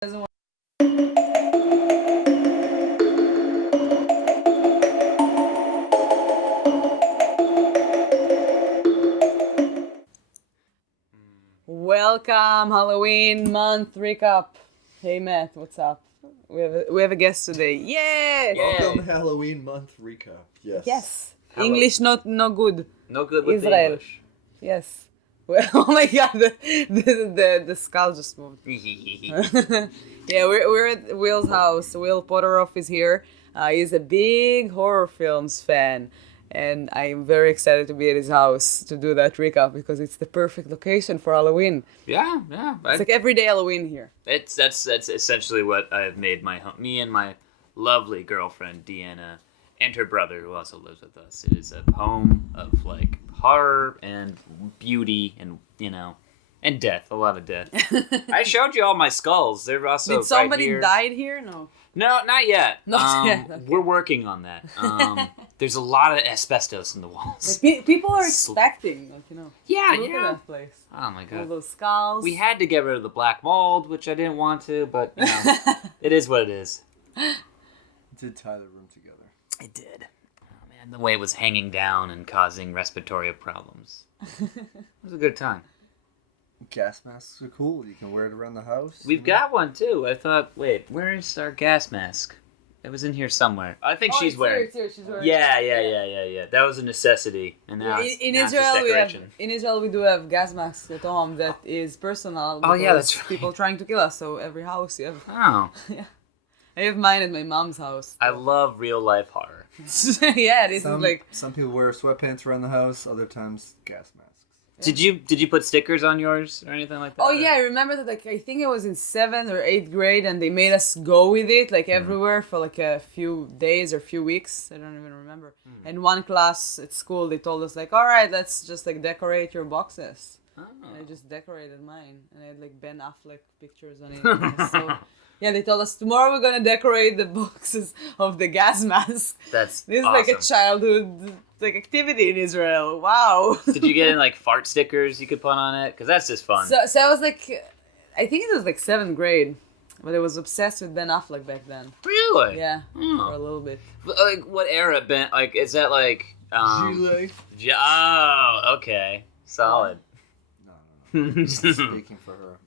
Doesn't want- Welcome, Halloween month recap. Hey Matt, what's up? We have a guest today. Yes. Welcome Halloween month recap. Yes. Yes. Hello. English no good. No good with the Israel. English. Yes. Well, oh my God, the skull just moved. Yeah, we're at Will's house. Will Pottorff is here. He's a big horror films fan, and I'm very excited to be at his house to do that recap because it's the perfect location for Halloween. Yeah. It's like everyday Halloween here. That's essentially what I've made my home. Me and my lovely girlfriend Deanna and her brother, who also lives with us. It is a home of like horror and beauty and and death. A lot of death. I showed you all my skulls. They're also Did somebody right here. died here? No. No, not yet. Not yet, okay. We're working on that. There's a lot of asbestos in the walls. People are expecting, Yeah, look at yeah. that place. Oh my All god. those skulls. We had to get rid of the black mold, which I didn't want to, but it is what it is. Did tie the room together. It did. Oh man, the way it was hanging down and causing respiratory problems. It was a good time. Gas masks are cool. You can wear it around the house. We've got one too. I thought, wait, where is our gas mask? It was in here somewhere. I think she's wearing. She's wearing. Yeah. That was a necessity, and now Yeah, it's, in now it's Israel just decoration. in Israel we do have gas masks at home that is personal. Oh, yeah, because that's right. People trying to kill us, so every house you have. Oh, I have mine at my mom's house. I love real life horror. Yeah, this Some, is like. some people wear sweatpants around the house. Other times gas masks. Did you put stickers on yours or anything like that? Oh yeah, I remember that. Like I think it was in 7th or 8th grade, and they made us go with it like everywhere for like a few days or few weeks. I don't even remember. And one class at school, they told us like, all right, let's just like decorate your boxes. Oh. And I just decorated mine, and I had like Ben Affleck pictures on it. So yeah, they told us tomorrow we're gonna decorate the boxes of the gas mask. That's This is awesome. like a childhood like activity in Israel. Wow. Did you get any like fart stickers you could put on it? Because that's just fun. So I was like, I think it was like 7th grade, but I was obsessed with Ben Affleck back then. Really? Yeah, Oh. for a little bit. Like what era? Ben? Like is that like? Gilet. Oh, okay, solid. No. Speaking for her.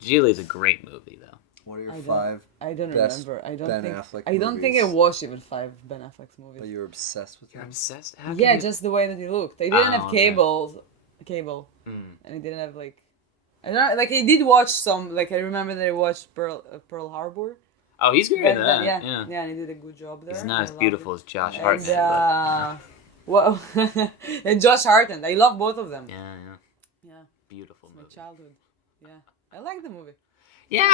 Gile's a great movie though. What are your I don't- 5? I don't Best remember. I don't Ben think. Affleck I don't think I movies. watched even 5 Ben Affleck's But movies. you're obsessed with You're him. obsessed. How Yeah, can you- just the way that he looked. I didn't Oh, have okay. cable, Mm. and I didn't have like. I don't know, like I did watch some. Like I remember that I watched Pearl Harbor. Oh, he's great Back at then, that. yeah, Yeah. and he did a good job there. He's I not as loved beautiful it. as Josh And Hartnett. well, and Josh Hartnett. I love both of them. But yeah. Yeah, Beautiful my movie. childhood. Yeah, I like the movie. Yeah.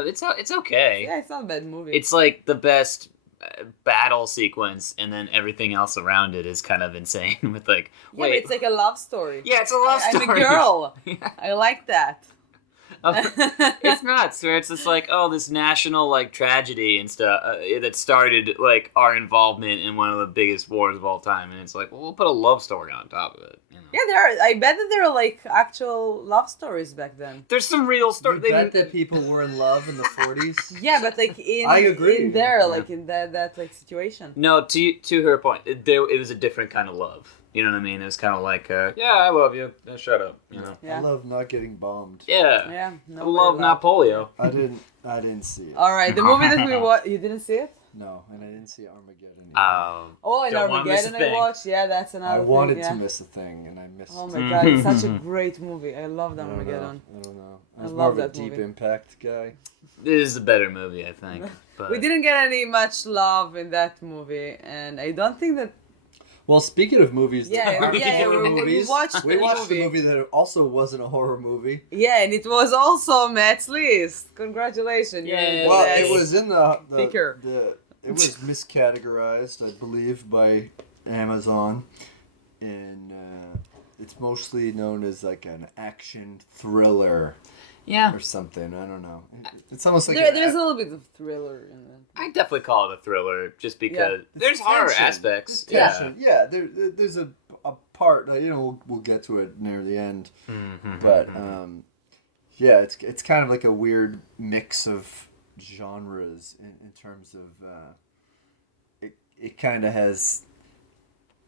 It's okay. Yeah, it's not a bad movie. It's like the best battle sequence, and then everything else around it is kind of insane. With like, yeah, but wait, it's like a love story. yeah, it's a love I'm story. a girl. Yeah. I like that. It's nuts. Where it's just like, oh, this national like tragedy and stuff that started like our involvement in one of the biggest wars of all time, and it's like, well, we'll put a love story on top of it. You know? Yeah, there are. I bet that there are like actual love stories back then. There's some real You stories. bet that people were in love in the 40s? Yeah, but like in I agree. in there, Yeah. like in that like situation. No, to her point, it was a different kind of love. You know what I mean? It was kind of like, yeah, I love you. Shut up. You know. Yeah. I love not getting bombed. Yeah. Yeah. I nobody love loved- Napoleon. I didn't see it. All right, the movie that we watched. You didn't see it? No, and I didn't see Armageddon. Oh. Oh, and Don't wanna miss a Armageddon I thing. watched. Yeah, that's another I wanted thing. Yeah. to miss a thing, and I missed Oh it. my god, it's such a great movie. I loved I don't know. Armageddon. I don't know. I I was love more of a that Deep movie. Impact guy. This is a better movie, I think. But We didn't get any much love in that movie, and I don't think that. Well, speaking of movies, that Yeah, aren't yeah, horror we movies, watched we the watched movie. a movie that also wasn't a horror movie. Yeah, and it was also Matt's list. Congratulations. you're Yay. the Well, best. it was in the Picker. it was miscategorized, I believe, by Amazon, and it's mostly known as like an action thriller yeah, or something. I don't know. It's almost like There's a little bit of thriller in that. I definitely call it a thriller just because there's It's horror tension. aspects. It's tension. Yeah, there's a part. We'll get to it near the end, Mm-hmm. but Yeah, it's kind of like a weird mix of genres in terms of it kind of has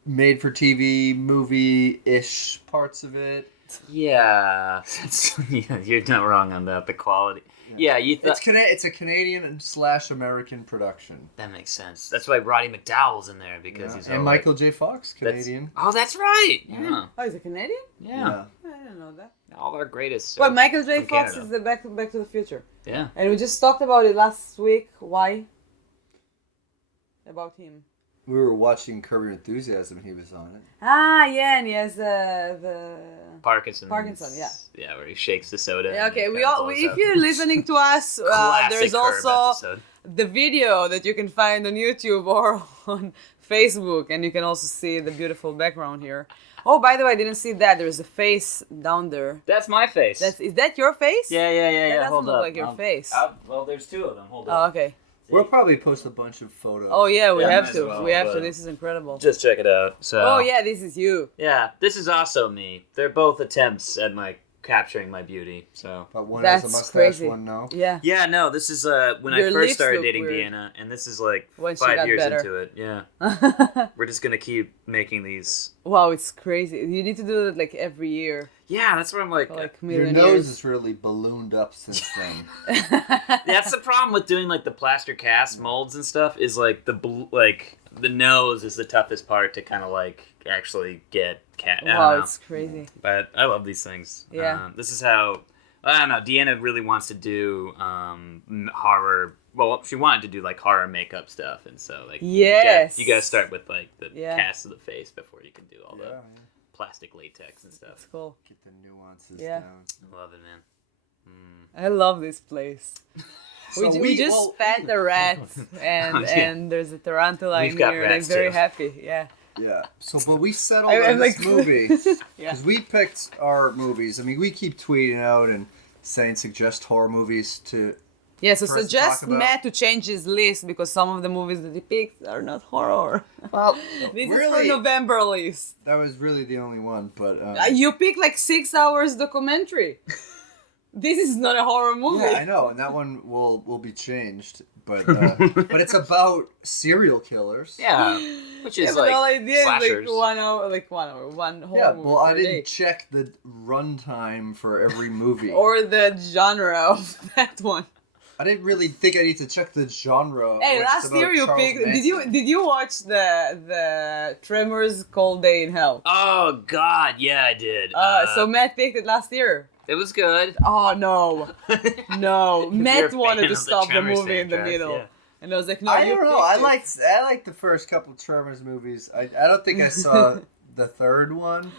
made for TV movie ish parts of it. Yeah, you're not wrong on that. The quality. Yeah, you thought It's a Canadian / American production. that makes sense. That's why Roddy McDowell's in there because he's and all Michael J. Fox, That's- Canadian. Oh, that's right. Yeah, Oh, he's a Canadian? yeah. I didn't know that. All our greatest. Well, Michael J. from Fox Canada. is the Back to the Future. Yeah. And we just talked about it last week. Why? About him. We were watching Curb Your Enthusiasm and he was on it. Ah, yeah, and he has the... Parkinson. Yeah. Yeah, where he shakes the soda. Yeah, and okay, it we kinda all. blows If up. you're listening to us, Classic there's Curb also episode. the video that you can find on YouTube or on Facebook, and you can also see the beautiful background here. Oh, by the way, I didn't see that. There's a face down there. That's my face. Is that your face? Yeah. That doesn't Hold look up. like your face. Well, there's two of them. Hold Oh, up. okay. We'll probably post a bunch of photos. Oh yeah, we Yeah, have might to. as well, we have to. but- This is incredible. Just check it out. So. Oh yeah, this is you. Yeah, this is also me. They're both attempts at capturing my beauty. So. But one That's has a mustache, crazy. one no. Yeah. Yeah, no, this is when Your I first lips started look dating weird. Deanna, and this is like When she 5 got years better. into it. Yeah, we're just gonna keep making these. Wow, it's crazy. You need to do it like every year, Yeah, that's what I'm like. for like Your million nose years. is really ballooned up since then. That's the problem with doing like the plaster cast molds and stuff. Is like the nose is the toughest part to kind of like actually get cat. I don't Wow, know. it's crazy. But I love these things. Yeah. This is how, I don't know, Deanna really wants to do horror. Well, she wanted to do like horror makeup stuff. And so like, Yes. you gotta start with like the Yeah. cast of the face before you can do all the Yeah, plastic latex and stuff. That's cool. Get the nuances Yeah. down. I love it, man. I love this place. So we just well, fed a rat, and Oh, yeah. and there's a tarantula We've in got here, and I'm rats, very too. happy. Yeah. Yeah. So, but we settled I'm on this like- movie Yeah. because we picked our movies. I mean, we keep tweeting out and saying suggest horror movies to. Yeah, so For us to suggest talk about. Matt to change his list because some of the movies that he picked are not horror. Well, This is really, for November list. that was really the only one. But You picked like 6 hours documentary. This is not a horror movie. yeah, I know, and that one will be changed. But but it's about serial killers. Yeah. Which Yeah, is but like all I did is slashers. like 1 hour, one whole Yeah, movie well, I per didn't day. check the runtime for every movie. Or the genre of that one. I didn't really think I need to check the genre. Hey, when it's last about year you Charles picked. Manson. Did you watch the Tremors Cold Day in Hell? Oh, God. Yeah, I did. So Matt picked it last year. It was good. Oh no, no! If you're Matt a wanted fan to of stop the Tremors movie in the soundtracks, middle, yeah. and I was like, no, I you don't know. picked it. I liked the first couple Tremors movies. I don't think I saw the third one,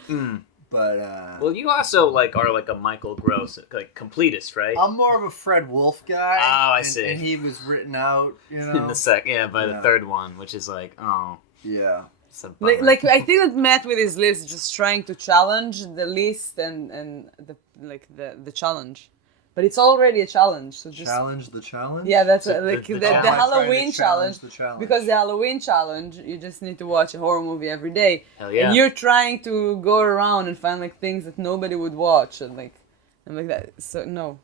but Well, you also like are like a Michael Gross like completist, right? I'm more of a Fred Wolf guy. Oh, I and, see. And he was written out, you In know. the by the Yeah. third one, which is like, oh, Yeah. it's a bummer. Like I think that Matt with his list is just trying to challenge the list and the challenge, but it's already a challenge. So just Challenge the challenge. yeah, that's The- like the the challenge. Halloween challenge. The challenge. Because the Halloween challenge, you just need to watch a horror movie every day. Hell yeah. And you're trying to go around and find like things that nobody would watch and like that. So no,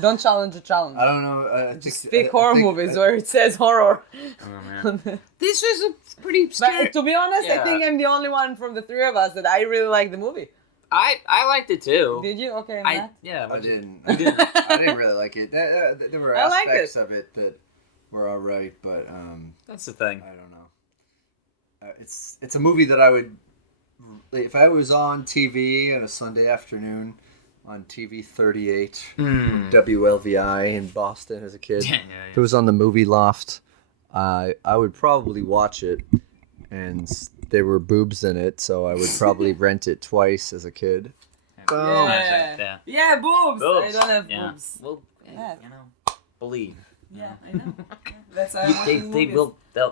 don't challenge a challenge. I don't know. I Just think, pick horror movies where it says horror. Oh, man. This is a pretty But scary. to be honest, I Yeah. think I'm the only one from the three of us that I really like the movie. I liked it too. Did you? Okay, I Matt. yeah. I didn't. I didn't really like it. There were I liked aspects of it that were all right, but That's the thing. I don't know. It's a movie that I would, if I was on TV on a Sunday afternoon, on TV 38, WLVI in Boston as a kid. Yeah, If it was on the movie loft, I would probably watch it, and there were boobs in it, so I would probably rent it twice as a kid. Boom. Yeah. Yeah, boobs. Boobs. I don't have Yeah. boobs. Well, Yeah. you know, believe. Yeah, I know. That's how I watch They movies. will. They'll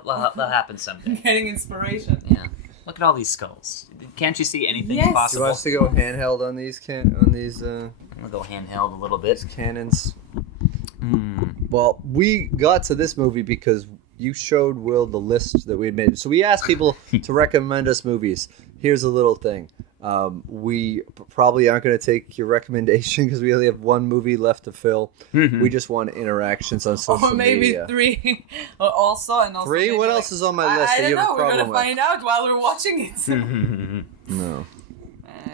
happen someday. Getting inspiration. Yeah. Look at all these skulls. Can't you see anything Yes. Do you possible? want us to go handheld on these I'm gonna go handheld a little bit. cannons? Well, we got to this movie because you showed Will the list that we had made. So we asked people to recommend us movies. Here's a little thing. We probably aren't going to take your recommendation because we only have one movie left to fill. We just want interactions on social Or maybe media. 3 also. And also 3? maybe, What like, else is on my list I that don't you have know. a We're problem gonna with? find out while we're watching it. No.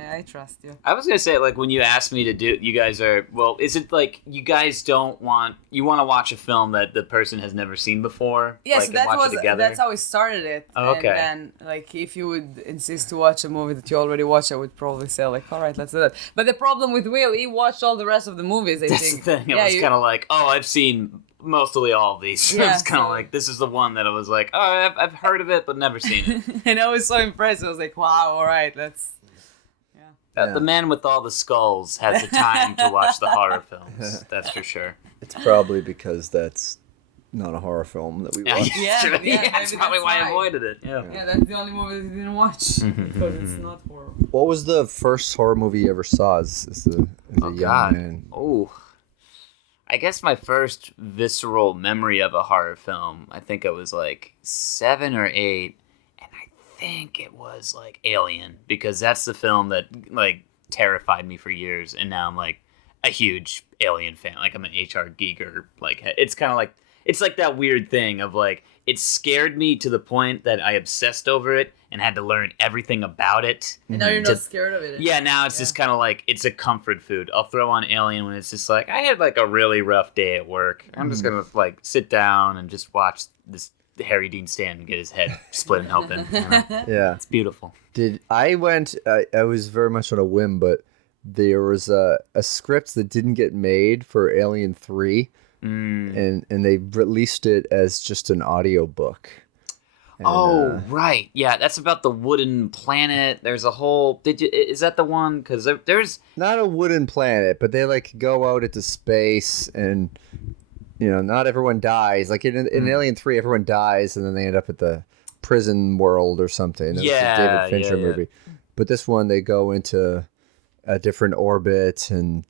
I trust you. I was gonna say, like, when you asked me to do, you guys are, well, is it like you guys don't want, you want to watch a film that the person has never seen before? Yes, like, and watch it together? that's how we started it. Oh, okay. And then, like, if you would insist to watch a movie that you already watched, I would probably say, like, all right, let's do that. But the problem with Will, he watched all the rest of the movies, I That's think. the thing. I was you- kind of like, oh, I've seen mostly all of these. Yeah, I was kind of so- like, this is the one that I was like, oh, I've heard of it, but never seen it. And I was so impressed. I was like, wow, all right, let's... The man with all the skulls has the time to watch the horror films. That's for sure. It's probably because that's not a horror film that we watch. Yeah, True. yeah, That's maybe probably that's why I why. avoided it. Yeah. Yeah, that's the only movie that I didn't watch. Because it's not horror. What was the first horror movie you ever saw as a young God. man? Oh, I guess my first visceral memory of a horror film, I think I was like 7 or 8, and I think it was like Alien, because that's the film that like terrified me for years, and now I'm like a huge Alien fan. Like I'm an H.R. Giger. Like it's kind of like, it's like that weird thing of like, it scared me to the point that I obsessed over it and had to learn everything about it. And now you're not scared of it. Yeah, now it's just kind of like, it's a comfort food. I'll throw on Alien when it's just like, I had like a really rough day at work. I'm just going to like sit down and just watch this Harry Dean Stanton get his head split and open. You know? Yeah. It's beautiful. I was very much on a whim, but there was a script that didn't get made for Alien 3, and they released it as just an audiobook. And, Right. Yeah, that's about the wooden planet. There's a whole... Is that the one? Because there's... not a wooden planet, but they like go out into space and, you know, not everyone dies. Like in Alien 3, everyone dies and then they end up at the prison world or something. That's Yeah, a David Fincher yeah. movie. But this one, they go into a different orbit and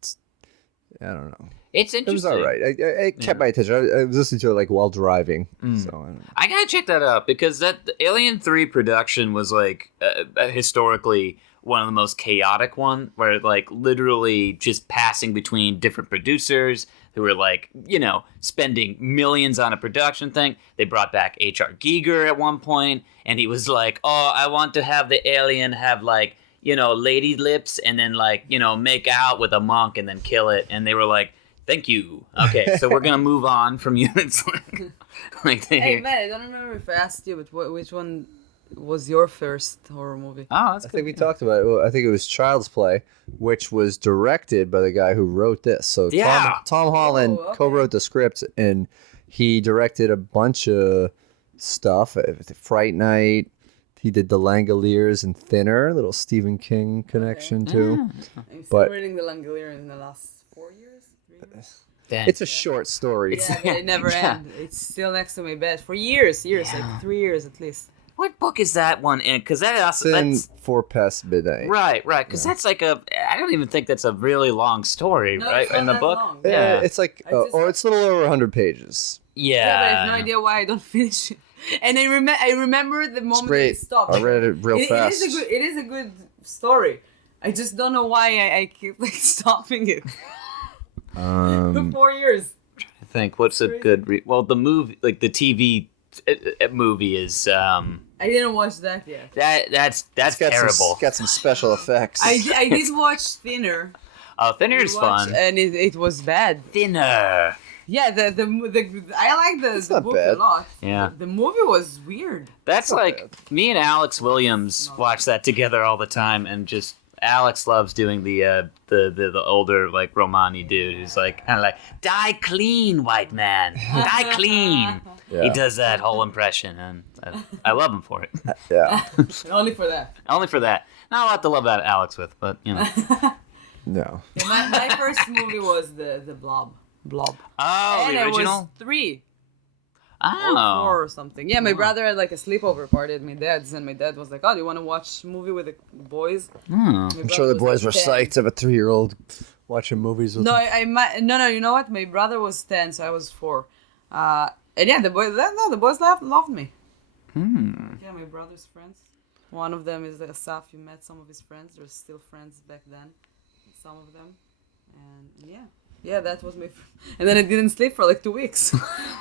I don't know. It's It interesting. was all right. I kept my attention. I was listening to it like while driving. So I don't know. I gotta check that out, because the Alien 3 production was like historically one of the most chaotic one, where like literally just passing between different producers who were like, you know, spending millions on a production thing. They brought back H.R. Giger at one point, and he was like, oh, I want to have the alien have like, you know, lady lips and then like, you know, make out with a monk and then kill it. And they were like, thank you. Okay, so we're gonna move on from you. It's like Hey, Matt, I don't remember if I asked you, but which one was your first horror movie? Oh, that's I good. think we talked about it. Well, I think it was Child's Play, which was directed by the guy who wrote this. So Yeah. Tom Holland okay. co-wrote the script, and he directed a bunch of stuff. Fright Night. He did The Langoliers and Thinner, little Stephen King connection too. I'm still But- reading The Langolier in the last 4 years? 3 years? Dang. It's a short story. Yeah, but it never Yeah. ends. It's still next to my bed for years, like 3 years at least. What book is that one in? Because that It's also, in that's 4 Past Midnight. right. Because that's like a. I don't even think that's a really long story, No, right? it's not In the that book. long. Yeah, it's like, I just- or it's a little over 100 pages. Yeah. Yeah, but I have no idea why I don't finish it. And I remember the moment great. it stopped. I read it real fast. It is a good story. I just don't know why I keep like stopping it for 4 years. I think what's a Crazy. good. Well, the movie, like the TV movie, is I didn't watch that yet. that's It's got terrible. Some, got some special effects. I did watch Thinner. Oh, Thinner's fun. And it was bad. Thinner. Yeah, the I like the not book bad. a lot. Yeah. The movie was weird. That's not like bad. me and Alex Williams watch that together all the time, and just Alex loves doing the older like Romani dude who's like kind of like die clean, white man, die clean. Yeah. He does that whole impression, and I love him for it. Yeah. Only for that. Only for that. Not a lot to love that Alex with, but you know. No. Yeah, my first movie was the Blob. Oh, And the I original. was 3 or Oh, 4 or something. Yeah, my brother had like a sleepover party at my dad's, and my dad was like, "Oh, do you want to watch a movie with the boys?" Hmm. I'm sure the boys were psyched to have a 3-year-old watching movies with No, them. no. You know what? My brother was 10, so I was 4. And yeah, the boys loved me. Yeah, my brother's friends. One of them is Asaf. You met some of his friends. They're still friends back then. Some of them. And yeah, that was my. And then I didn't sleep for like 2 weeks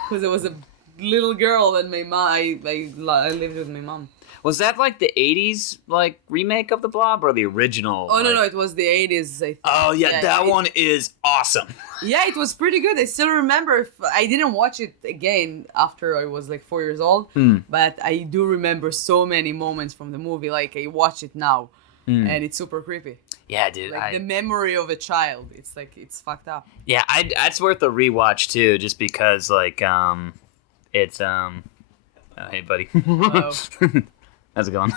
because it was a little girl and my mom. I lived with my mom. Was that like the 80s like remake of The Blob or the original? Oh no, it was the 80s. I think. Oh yeah, that one is awesome. Yeah, it was pretty good. I still remember. I didn't watch it again after I was like 4 years old, but I do remember so many moments from the movie. Like I watch it now, and it's super creepy. Yeah, dude. Like the memory of a child. It's like it's fucked up. Yeah, that's worth a rewatch too, just because like it's Oh, hey buddy. Oh. How's it going?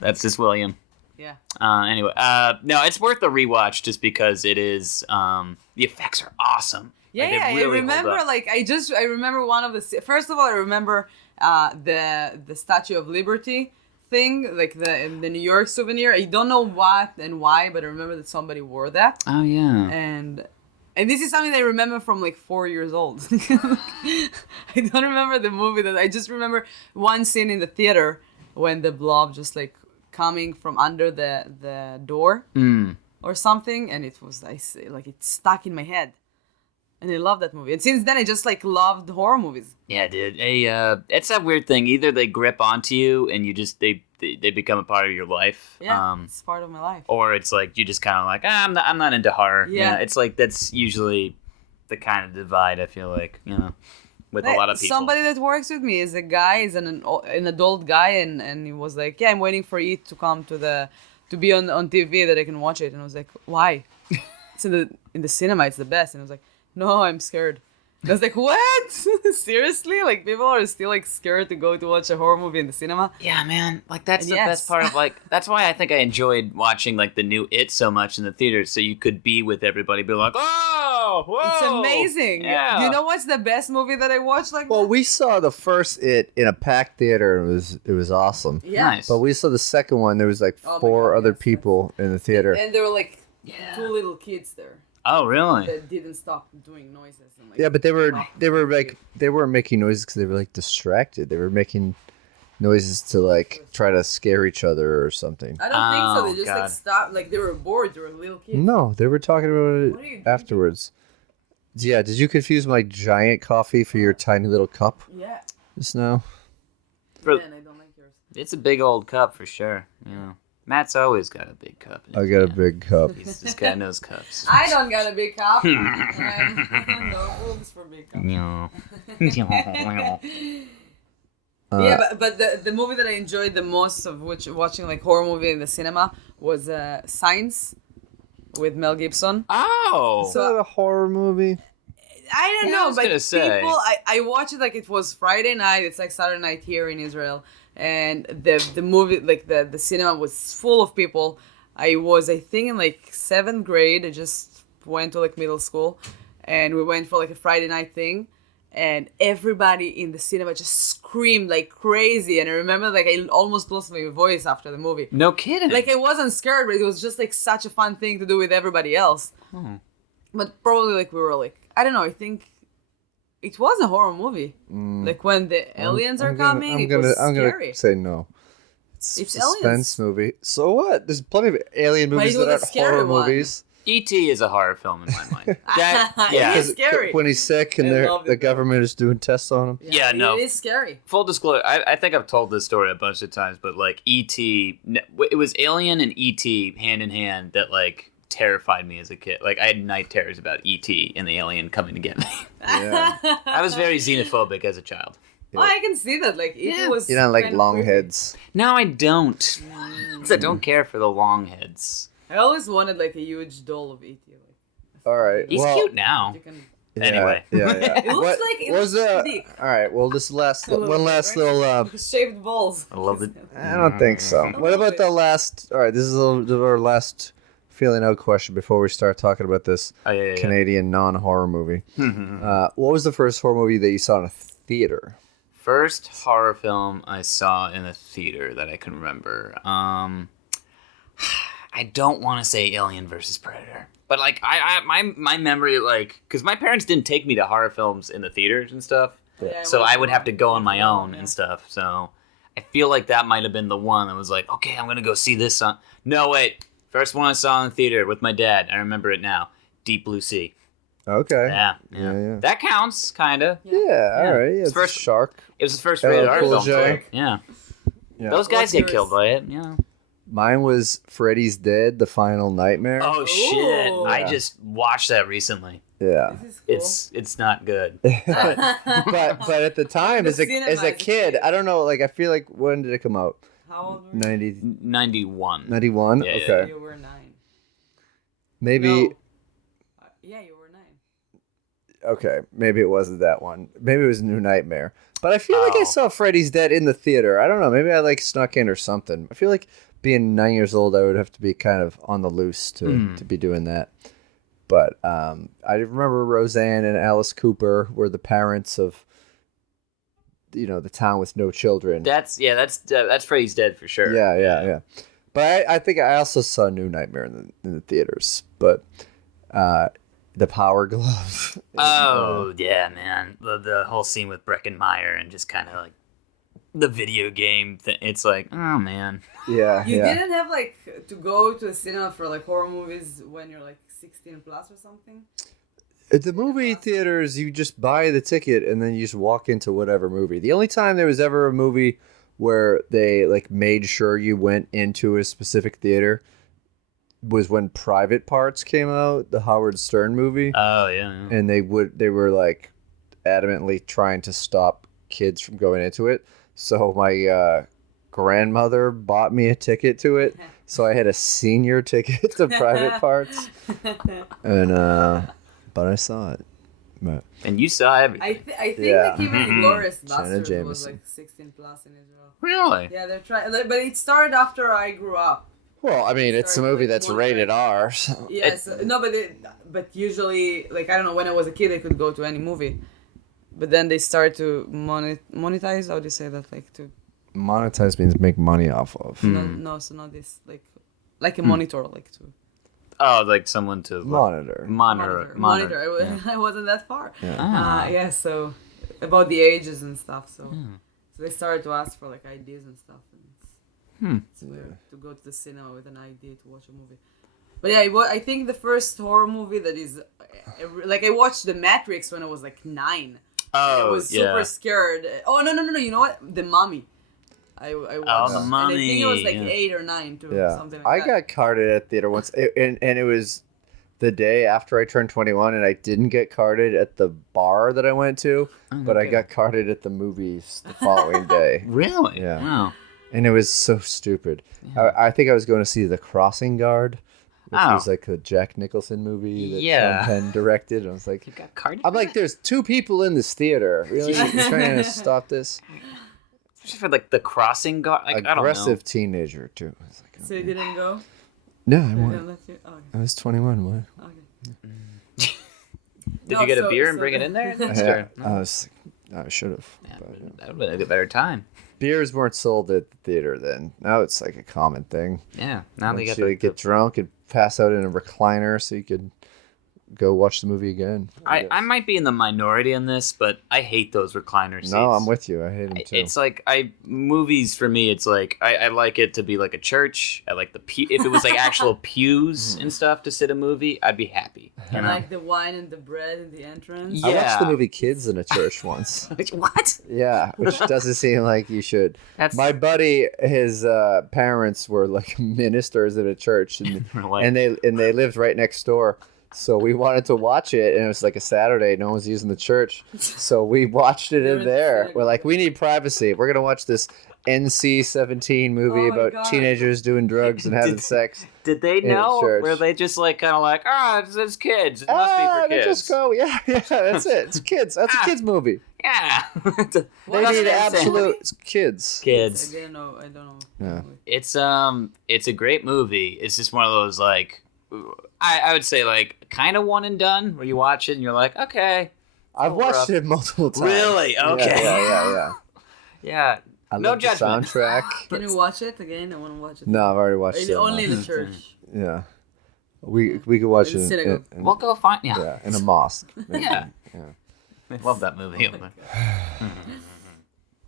That's just William. Yeah. Anyway, no, it's worth a rewatch just because it is. The effects are awesome. Yeah, Like, they yeah. really I hold remember. up. Like I remember one of the. First of all, I remember the Statue of Liberty thing, like the New York souvenir. I don't know what and why, but I remember that somebody wore that. Oh yeah. And this is something that I remember from like 4 years old. I don't remember the movie. That I just remember one scene in the theater when the blob just like coming from under the door or something, and it was like it stuck in my head, and I love that movie. And since then, I just like loved horror movies. Yeah, dude. It's that weird thing. Either they grip onto you and you just they become a part of your life. Yeah, it's part of my life. Or it's like you just kind of like I'm not into horror. Yeah. You know, it's like that's usually the kind of divide I feel like with a lot of people. Somebody that works with me is a guy, is an adult guy, and he was like, yeah, I'm waiting for it to come to be on TV that I can watch it. And I was like, why? It's in the cinema, it's the best. And I was like, no, I'm scared. And I was like, what? Seriously? Like people are still like scared to go to watch a horror movie in the cinema? Yeah, man. Like that's And the best part of like that's why I think I enjoyed watching like the new It so much in the theater, so you could be with everybody, be like, oh, whoa, It's amazing. Yeah. You know what's the best movie that I watched like Well, that? we saw the first It in a packed theater, and it was awesome. Yeah. Nice. But we saw the second one. There was like Oh my four God, other yes, people in the theater. And there were like Yeah. 2 little kids there Oh, really? that didn't stop doing noises. And, like, Yeah, but they weren't making noises because they were like distracted. They were making noises to like try to scare each other or something. I don't think so. Oh, They just God. like stopped. Like they were bored. They were little kids. No, they were talking What are you about it doing? afterwards. Yeah, did you confuse my giant coffee for your tiny little cup Yeah. just now? For- Man, I don't like yours. It's a big old cup for sure. Matt's always got a big cup. I got a big cup. This guy knows cups. I don't got a big cup. No rules for big cup. Yeah, but the movie that I enjoyed the most of which watching like horror movie in the cinema was Signs with Mel Gibson. Oh. Is that a horror movie? I don't Yeah, I know, was but gonna say. people, I watched it like it was Friday night. It's like Saturday night here in Israel, and the movie, like the cinema was full of people. I think in like 7th grade. I just went to like middle school, and we went for like a Friday night thing, and everybody in the cinema just screamed like crazy. And I remember like I almost lost my voice after the movie. No kidding. Like I wasn't scared, but it was just like such a fun thing to do with everybody else. But probably like we were like, I don't know, I think it was a horror movie. Like when the aliens are coming, I'm gonna scary. say no. It's a It's suspense aliens. movie. So what? There's plenty of alien movies it that was a aren't scary horror one. movies. E.T. is a horror film in my mind. It Yeah. is scary. When he's sick and I love the it. government is doing tests on him. Yeah, no. It is scary. Full disclosure, I think I've told this story a bunch of times, but like E.T., it was Alien and E.T. hand in hand that like terrified me as a kid. Like I had night terrors about E.T. and the alien coming to get me. Yeah. I was very xenophobic as a child. Oh, I can see that. Like it was. You don't like kind of long creepy. heads. No, I don't. 'Cause I don't care for the long heads. I always wanted like a huge doll of E.T. Like, All right. He's well, cute now. you can. Yeah, Anyway. Yeah. It looks like it was looks big. all right. Well, this last A little one bit, last right? little. Shaved balls. I love it. I don't think so. What about the last? All right. This is our last feeling out question before we start talking about this Oh, yeah. Canadian non-horror movie. What was the first horror movie that you saw in a theater? First horror film I saw in a theater that I can remember. I don't want to say Alien versus Predator, but like my memory, like, because my parents didn't take me to horror films in the theaters and stuff, Yeah, so well, I would have to go on my own yeah. and stuff. So I feel like that might have been the one that was like, okay, I'm gonna go see this on. No, wait. First one I saw in the theater with my dad. I remember it now. Deep Blue Sea. Okay. Yeah. That counts, kind of. Yeah, all right. Yeah, It's it's first- a shark. It was his first rated R Cool film. J. Too. Yeah. Yeah. Those guys What's get yours? killed by it. Yeah. Mine was Freddy's Dead, The Final Nightmare. Oh shit! Ooh. I Yeah. just watched that recently. Yeah. This is cool. It's not good. but at the time, The as a cinema as a is kid, great. I don't know. Like, I feel like, when did it come out? How old were you? 90, 91. 91? Yeah, Okay. You were 9. Maybe. No. Yeah, you were 9. Okay, maybe it wasn't that one. Maybe it was New Nightmare. But I feel like I Oh. saw Freddy's Dead in the theater. I don't know. Maybe I like snuck in or something. I feel like being 9 years old, I would have to be kind of on the loose to be doing that. But I remember Roseanne and Alice Cooper were the parents of, the town with no children. That's Freddy's Dead for sure. Yeah. But I think I also saw New Nightmare in the theaters. But the Power Glove. Oh yeah, man. The whole scene with Breckenmeyer and just kind of like the video game thing. It's like, oh man. Yeah. You yeah. didn't have like to go to a cinema for like horror movies when you're like 16 plus or something? At the movie theaters, you just buy the ticket and then you just walk into whatever movie. The only time there was ever a movie where they like made sure you went into a specific theater was when Private Parts came out, the Howard Stern movie, Oh yeah. and they were like adamantly trying to stop kids from going into it. So my grandmother bought me a ticket to it, so I had a senior ticket to Private Parts, and but I saw it. But And you saw everything. I think Yeah. like even Glorious Shanna Bastards was Jameson. like 16 plus in Israel. Really? Yeah, they're trying, but it started after I grew up. well, I mean, it's a Sorry, movie like, that's one rated thing. R. So. Yes, no, but usually, like I don't know, when I was a kid, I could go to any movie, but then they start to monetize. How do you say that? Like to Monetize means make money off of. no, so not this like a monitor, like to Oh, like someone to Monitor. monitor. I wasn't that far. Yeah. Ah. Yeah, so about the ages and stuff. So they started to ask for like ideas and stuff. And it's weird to go to the cinema with an idea to watch a movie. But yeah, I think the first horror movie that is like I watched The Matrix when I was like 9. I Oh, was super yeah. scared. Oh no! You know what? The Mummy. I watched. The And I think it was like Mummy, 8 or 9 too. Yeah. Something like I that. got carded at theater once, and it was the day after I turned 21, and I didn't get carded at the bar that I went to, but I okay. got carded at the movies the following day. Really? Yeah. Wow. And it was so stupid. I think I was going to see The Crossing Guard, which Oh. was like a Jack Nicholson movie that Yeah. Sean Penn directed. And I was like, You got carded? I'm like, there's 2 people in this theater. Really? You're trying to stop this? Just for like the crossing guard. Like, I don't know. Aggressive teenager, too. I was like, So you didn't go? no, I They went. didn't let you? Oh, I was 21. What? okay. Did No, you get a so- beer and so bring it the- in there? Yeah, Sure. I should have. Yeah, that would have been a better time. Beers weren't sold at the theater then. Now it's like a common thing. Yeah. Now they Once got you get drunk and pass out in a recliner so you could go watch the movie again. I might be in the minority on this, but I hate those recliner seats. No, I'm with you. I hate them too. It's like movies for me. It's like I like it to be like a church. I like the if it was like actual pews and stuff to sit a movie, I'd be happy. You And know? like the wine and the bread in the entrance. Yeah. I watched the movie Kids in a church once. What? Yeah, which doesn't seem like you should. That's My buddy, his parents were like ministers at a church, and like, and they lived right next door. So we wanted to watch it, and it was like a Saturday. No one's using the church, so we watched it You're in in the there. synagogue. We're like, we need privacy. We're gonna watch this NC-17 movie Oh my about God. teenagers doing drugs and having sex. did they in a know? church. Were they just like kind of like, it's kids. It must be for They kids. just go, yeah, that's it. It's kids. That's a kids movie. Yeah. What They was need that? absolute it's kids. Kids. I don't know. I don't know. Yeah. It's a great movie. It's just one of those like I would say like kind of one and done where you watch it and you're like, okay. I've Oh, watched rough. it multiple times. Really? Okay. Yeah. Yeah. I No love the judgment. soundtrack. Can you watch it again? I want to watch it. No, I've already watched it. Only in the church. Yeah. We could watch In it synagogue. We'll go find yeah. in a mosque. Yeah. Yeah. I love that movie.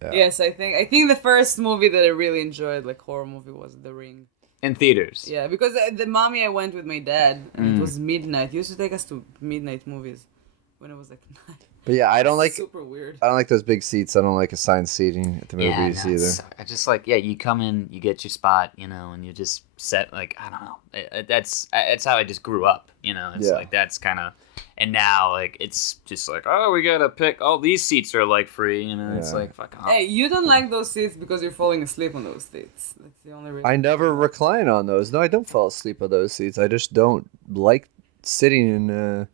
Yeah. Yes, I think the first movie that I really enjoyed, like horror movie, was The Ring. In theaters. Yeah, because the mommy I went with my dad, and it was midnight. He used to take us to midnight movies when it was like 9. But yeah, I don't like Super weird. I don't like those big seats. I don't like assigned seating at the movies no, either. I just like, you come in, you get your spot, and you just set, like, I don't know. That's how I just grew up, It's like, that's kind of, and now, like, it's just like, oh, we gotta pick, these seats are, like, free, It's like, fuck off. Hey, you don't like those seats because you're falling asleep on those seats. That's the only reason. I never recline on those. No, I don't fall asleep on those seats. I just don't like sitting in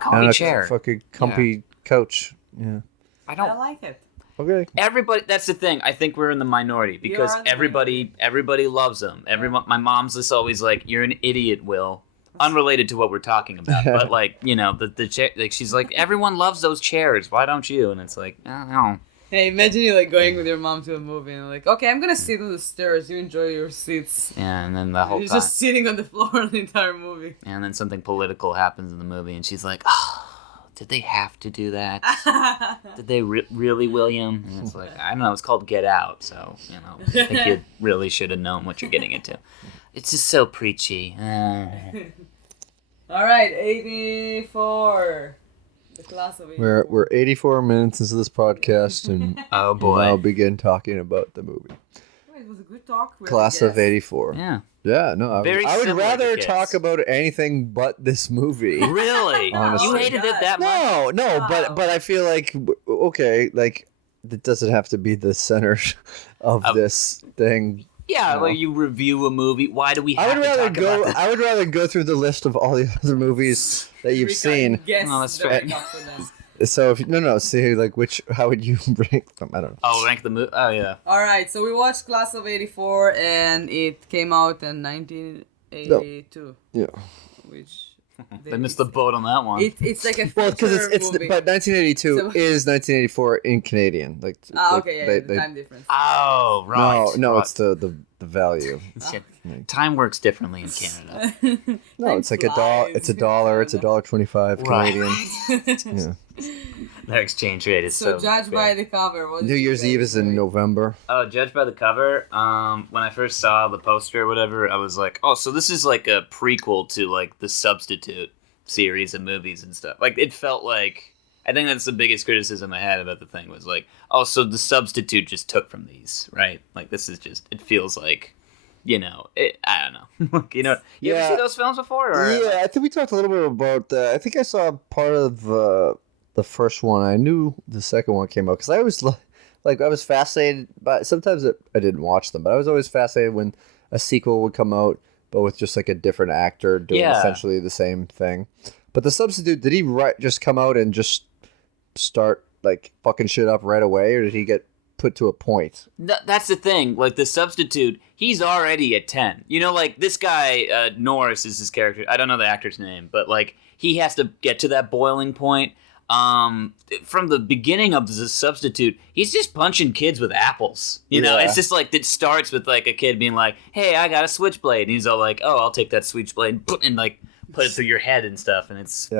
Comfy on a chair. fucking comfy couch. Yeah. I I don't. like it. Okay. Everybody, that's the thing. I think we're in the minority because are in the everybody loves them. Everyone, my mom's just always like, "You're an idiot, Will." Unrelated to what we're talking about, but like, the chair. Like, she's like, "Everyone loves those chairs. Why don't you?" And it's like, I don't know. Hey, imagine you like going with your mom to a movie and like, okay, I'm gonna sit on the stairs. You enjoy your seats. Yeah, and then the whole You're time, just sitting on the floor the entire movie. and then something political happens in the movie, and she's like, "Oh, did they have to do that? Did they really, William?" And it's like, I don't know. It's called Get Out, so I think you really should have known what you're getting into. It's just so preachy. All right, 84. The class of 84. We're 84 minutes into this podcast, and Oh we'll boy. now begin talking about the movie. Wait, it was a good talk. We had Class a of guest. 84. Yeah. Yeah, no, I Very would similar to rather Kiss. talk about anything but this movie. Really? Honestly. You hated it that much? No, Wow. but I feel like okay, like it doesn't have to be the center of this thing. Yeah, No. like you review a movie. Why do we have I would to rather talk go. about this? I would rather go through the list of all the other movies that you've We seen. got guests No, that's that fair. we got for them. So if no, see like which, how would you rank them? I don't know. Oh, rank the movie. Oh yeah. All right, so we watched Class of 84, and it came out in 1982, Yeah. which They missed the boat on that one. It's like a Well, because feature it's movie. but 1982 So- is 1984 in Canadian. Like Okay, yeah, the time difference. Oh, right. no, right. it's the value. Yeah. Time works differently in Canada. No, Time it's like a flies dollar. It's a in dollar. It's Canada. $1.25 Right. Canadian. Yeah. Their exchange rate is so. So judged fair. by the cover. What did New you Year's think? Eve is in November. Oh, judged by the cover, when I first saw the poster or whatever, I was like, oh, so this is like a prequel to like the Substitute series of movies and stuff. Like, it felt like, I think that's the biggest criticism I had about the thing was like, oh, so the Substitute just took from these, right? Like, this is just, it feels like, I don't know. Like, you ever Yeah. see those films before? Or? Yeah, I think we talked a little bit about that. I think I saw part of the first one. I knew the second one came out because I was like I was fascinated by. Sometimes I didn't watch them, but I was always fascinated when a sequel would come out, but with just like a different actor doing Yeah. essentially the same thing. But the Substitute, did he just come out and just start like fucking shit up right away, or did he get put to a point? That's the thing. Like, the Substitute, he's already at 10. Like, this guy, Norris is his character. I don't know the actor's name, but, like, he has to get to that boiling point. From the beginning of the Substitute, he's just punching kids with apples. Yeah. It's just, like, it starts with, like, a kid being like, hey, I got a switchblade. And he's all like, oh, I'll take that switchblade and, like, put it through your head and stuff. And it's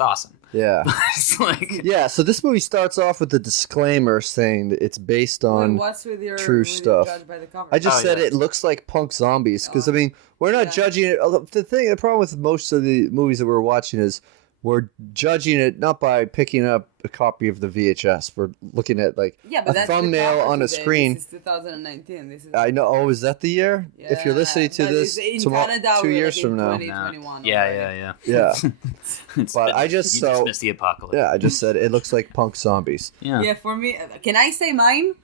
awesome. Yeah. It's like... Yeah, so this movie starts off with a disclaimer saying that it's based on What's with your true with your stuff. judged by the cover? I just Oh, said yeah. it looks like punk zombies because I mean we're not Yeah. judging it. The problem with most of the movies that we're watching is we're judging it not by picking up a copy of the VHS. We're looking at like yeah, but a that's the thumbnail cover on a today. screen. This is 2019. This is. I know. Oh, is that the year? If you're listening to but this in tomorrow, Canada, 2 we're years like in from now, 2021 Yeah, already. yeah. yeah, It's But been- I just you so- just missed the apocalypse. yeah. I just said it looks like punk zombies. Yeah, for me, can I say mine?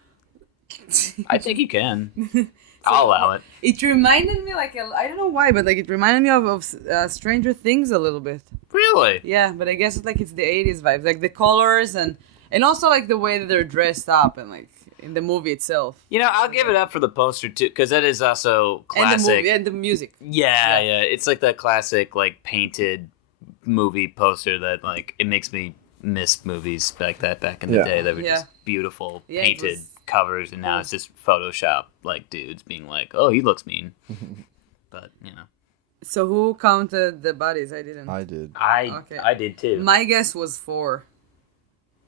I think you can. I'll allow it. It reminded me like I don't know why, but like it reminded me of Stranger Things a little bit. Really? Yeah, but I guess it's like it's the 80s vibes, like the colors and also like the way that they're dressed up and like in the movie itself. I'll give it up for the poster too, because that is also And the classic. movie and the music. Yeah, Yeah. It's like that classic, like, painted movie poster that, like, it makes me miss movies like that back in the Yeah. day that were Yeah. just beautiful Yeah, it painted was- covers, and now it's just Photoshop, like, dudes being like, oh, he looks mean. But, So who counted the bodies? I didn't. I did. Okay. I did too. My guess was 4.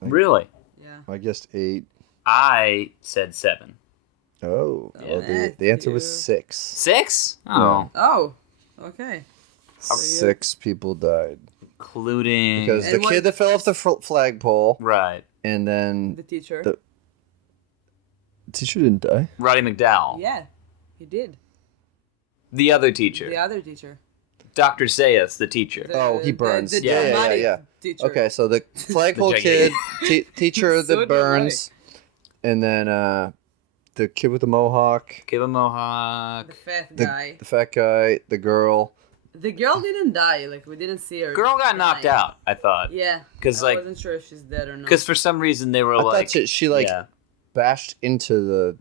Really? Yeah. I guessed 8. I said 7. Oh, Yeah. well, the answer was Matthew. 6. 6? Oh. Oh, okay. So you- 6 people died. Including... Because And the what- kid that fell off the flagpole, Right. and then the teacher. the teacher didn't die. Roddy McDowell. Yeah, he did. The other teacher. The other teacher. Dr. Sayas, the teacher. Oh, he burns. The Yeah. dramatic teacher. Okay, so the flagpole The kid, gigantic- teacher So that burns, and then the kid with the mohawk, Give a mohawk. The fat the, guy. the fat guy, the girl. The girl didn't die. Like, we didn't see her. Girl got knocked die. out, I thought. Yeah. 'Cause, I like- wasn't sure if she's dead or not. Because for some reason they were I like... thought she like yeah. bashed into the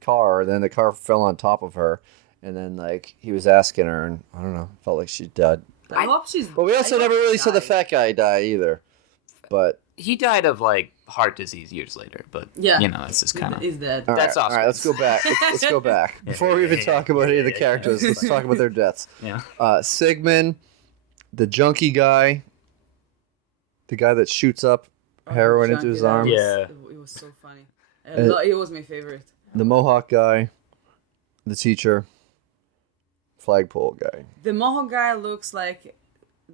car, and then the car fell on top of her, and then like he was asking her, and I don't know, felt like she died. I hope she's. But we also I hope never really she saw the died. fat guy die either. But He died of, like, heart disease years later. But, Yeah. you know, it's just kind of... Is dead. all right, That's awesome. All right, let's go back. Let's go back before we even talk about any of the characters. Let's talk about their deaths. Yeah. Sigmund, the junkie guy, the guy that shoots up heroin into his arm, Yeah. It was so funny. Uh, It was my favorite. the mohawk guy, the teacher, flagpole guy. The Mohawk guy looks like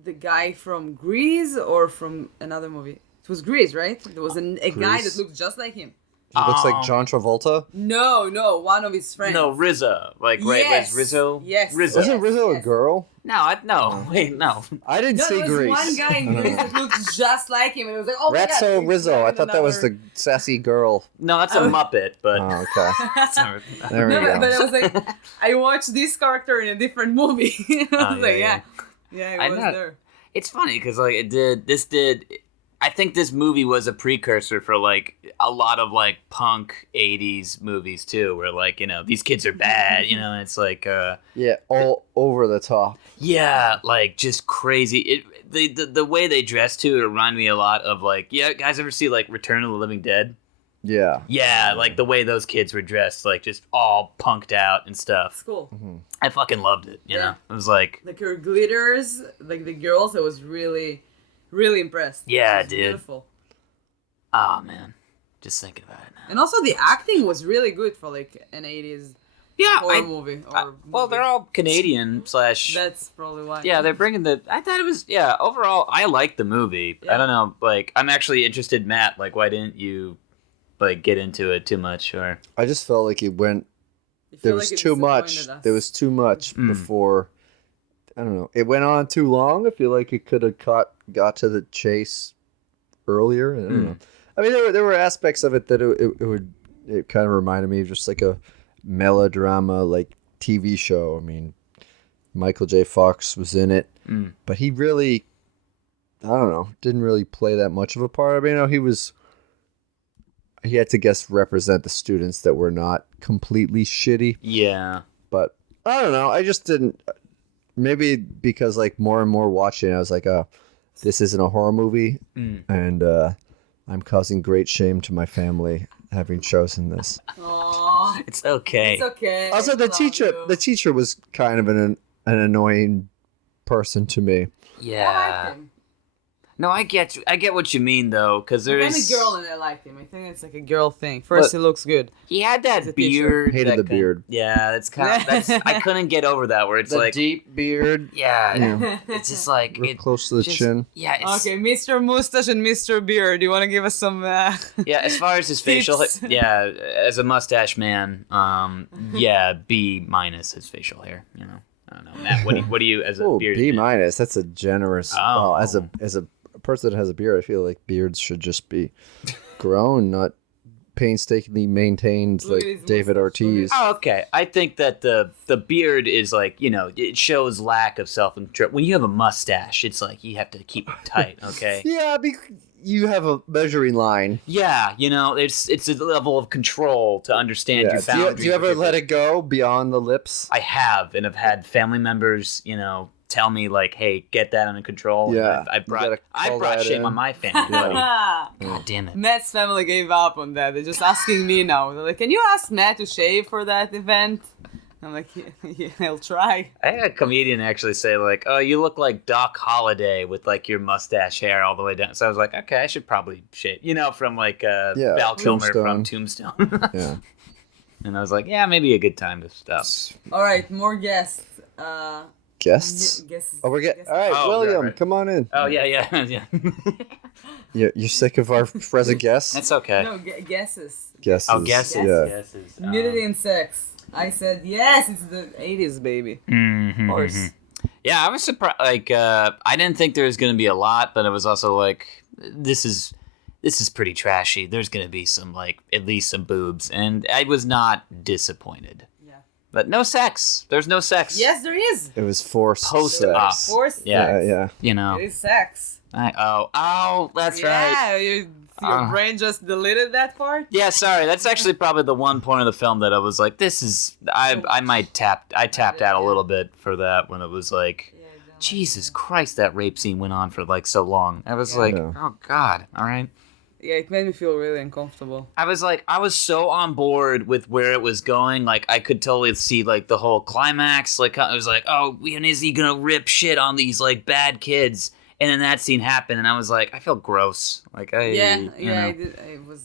the guy from Grease or from another movie. It was Grease, right? There was a guy that Grease. looked just like him. He looks Oh. like John Travolta. No, one of his friends. No, Rizzo. Like, right? Yes. Was Rizzo? Yes. Rizzo. Wasn't Rizzo a yes. girl? No, no. Wait, no. I didn't No, see there was Grease. one guy in Grease that looked just like him, and it was like, oh my god. Ratso he's Rizzo. I playing thought that was another- the sassy girl. No, that's a Oh. Muppet, but... Oh, okay. That's not- There we No, go. but I was like, I watched this character in a different movie. I was Oh, like, yeah. yeah, I it was know. there. It's funny because like I think this movie was a precursor for like a lot of like punk 80s movies too, where like, you know, these kids are bad, you know, and it's like Yeah, all over the top. yeah, like just crazy. The way they dress too, it reminded me a lot of like, yeah, guys ever see like Return of the Living Dead? Yeah. Yeah, like the way those kids were dressed, like just all punked out and It's stuff. cool. I fucking loved it, you Yeah. know? It was like, Like her glitters, like the girls, I was really, really impressed. Yeah, It was dude. Beautiful. oh man, just thinking about it now. And also the acting was really good for like an 80s Yeah, horror movie. Or well, they're all Canadian slash. That's probably why. Yeah, they're bringing the. I thought it was. Yeah, overall, I liked the movie. Yeah. I don't know. Like, I'm actually interested, Matt. Like, why didn't you, like, get into it too much? Or I just felt like it went. I feel There like was it too much. disappointed us. There was too much Mm. before. I don't know. It went on too long. I feel like it could have got to the chase earlier. I don't know. I mean, there were aspects of it that it kind of reminded me of just like a melodrama, like TV show. I mean, Michael J. Fox was in it, but he really, I don't know, didn't really play that much of a part. I mean, you know, he had to represent the students that were not completely shitty. yeah, But I don't know. I just didn't. Maybe because like more and more watching, I was like, oh, this isn't a horror movie, and I'm causing great shame to my family having chosen this. Aw, it's okay. it's okay. Also, the Love the you. teacher was kind of an annoying person to me. I Yeah. liked him. No, I get what you mean though, because I'm there's a girl and I liked him. I think it's like a girl thing. First, But- he looks good. he had He's a that teacher. beard. Hated that the kind- beard. Yeah, that's kind of that's. I couldn't get over that. Where it's like, deep beard, yeah, it's just like real it, close to the just- chin. Yeah, it's, Okay, Mr. Mustache and Mr. Beard. Do you want to give us some? yeah. As far as his facial, Tips. yeah, as a mustache man, yeah, B- his facial hair. You know, I don't know, Matt. What do you as a Oh, beard? B-. That's a generous. Oh. Well, as a person that has a beard, I feel like beards should just be grown, not painstakingly maintained Look at like his David mustache, look at Ortiz. Oh, okay. I think that the beard is like, you know, it shows lack of self-control. When you have a mustache, it's like you have to keep it tight, okay? Yeah, you have a measuring line. Yeah, you know, it's a level of control to understand your Yeah. boundaries. Do you ever let it go beyond the lips? I have, and I've had family members, you know, tell me like, "Hey, get that under control." Yeah, I you brought gotta call shame that in. on my family, buddy. God damn it. Matt's family gave up on that. They're just asking me now. They're like, "Can you ask Matt to shave for that event?" I'm like, yeah, I'll try. I had a comedian actually say like, "Oh, you look like Doc Holliday with like your mustache hair all the way down." So I was like, "Okay, I should probably shave." You know, from like Val Kilmer from Tombstone. Yeah. And I was like, "Yeah, maybe a good time to stop." All right, more guests. Guests? Guesses. Oh, we're getting. All right, Oh, William, right. come on in. Oh yeah. You're sick of our present guests? That's okay. No, guesses. Guesses. Oh, guesses. Yeah. Guesses. Nudity and sex. I said yes. It's the 80s, baby. Mm-hmm, Of course. Yeah, I was surprised. Like, I didn't think there was going to be a lot, but it was also like, this is pretty trashy. There's going to be some like at least some boobs, and I was not disappointed. Yeah. But no sex. There's no sex. Yes, there is. It was forced Post-op. sex. Forced Yeah. sex. Yeah. You know. It is sex. That's right. Yeah, your brain just deleted that part. Yeah, sorry. That's actually probably the one point of the film that I was like, this is. I tapped out a little bit for that when it was like, Yeah, I don't like Jesus that. Christ, that rape scene went on for like so long. I was like, Yeah. oh God, all right. Yeah, it made me feel really uncomfortable. I was so on board with where it was going. Like, I could totally see, like, the whole climax. Like, I was like, oh, and is he gonna rip shit on these, like, bad kids? And then that scene happened, and I was like, I feel gross. Like, I you did. I was.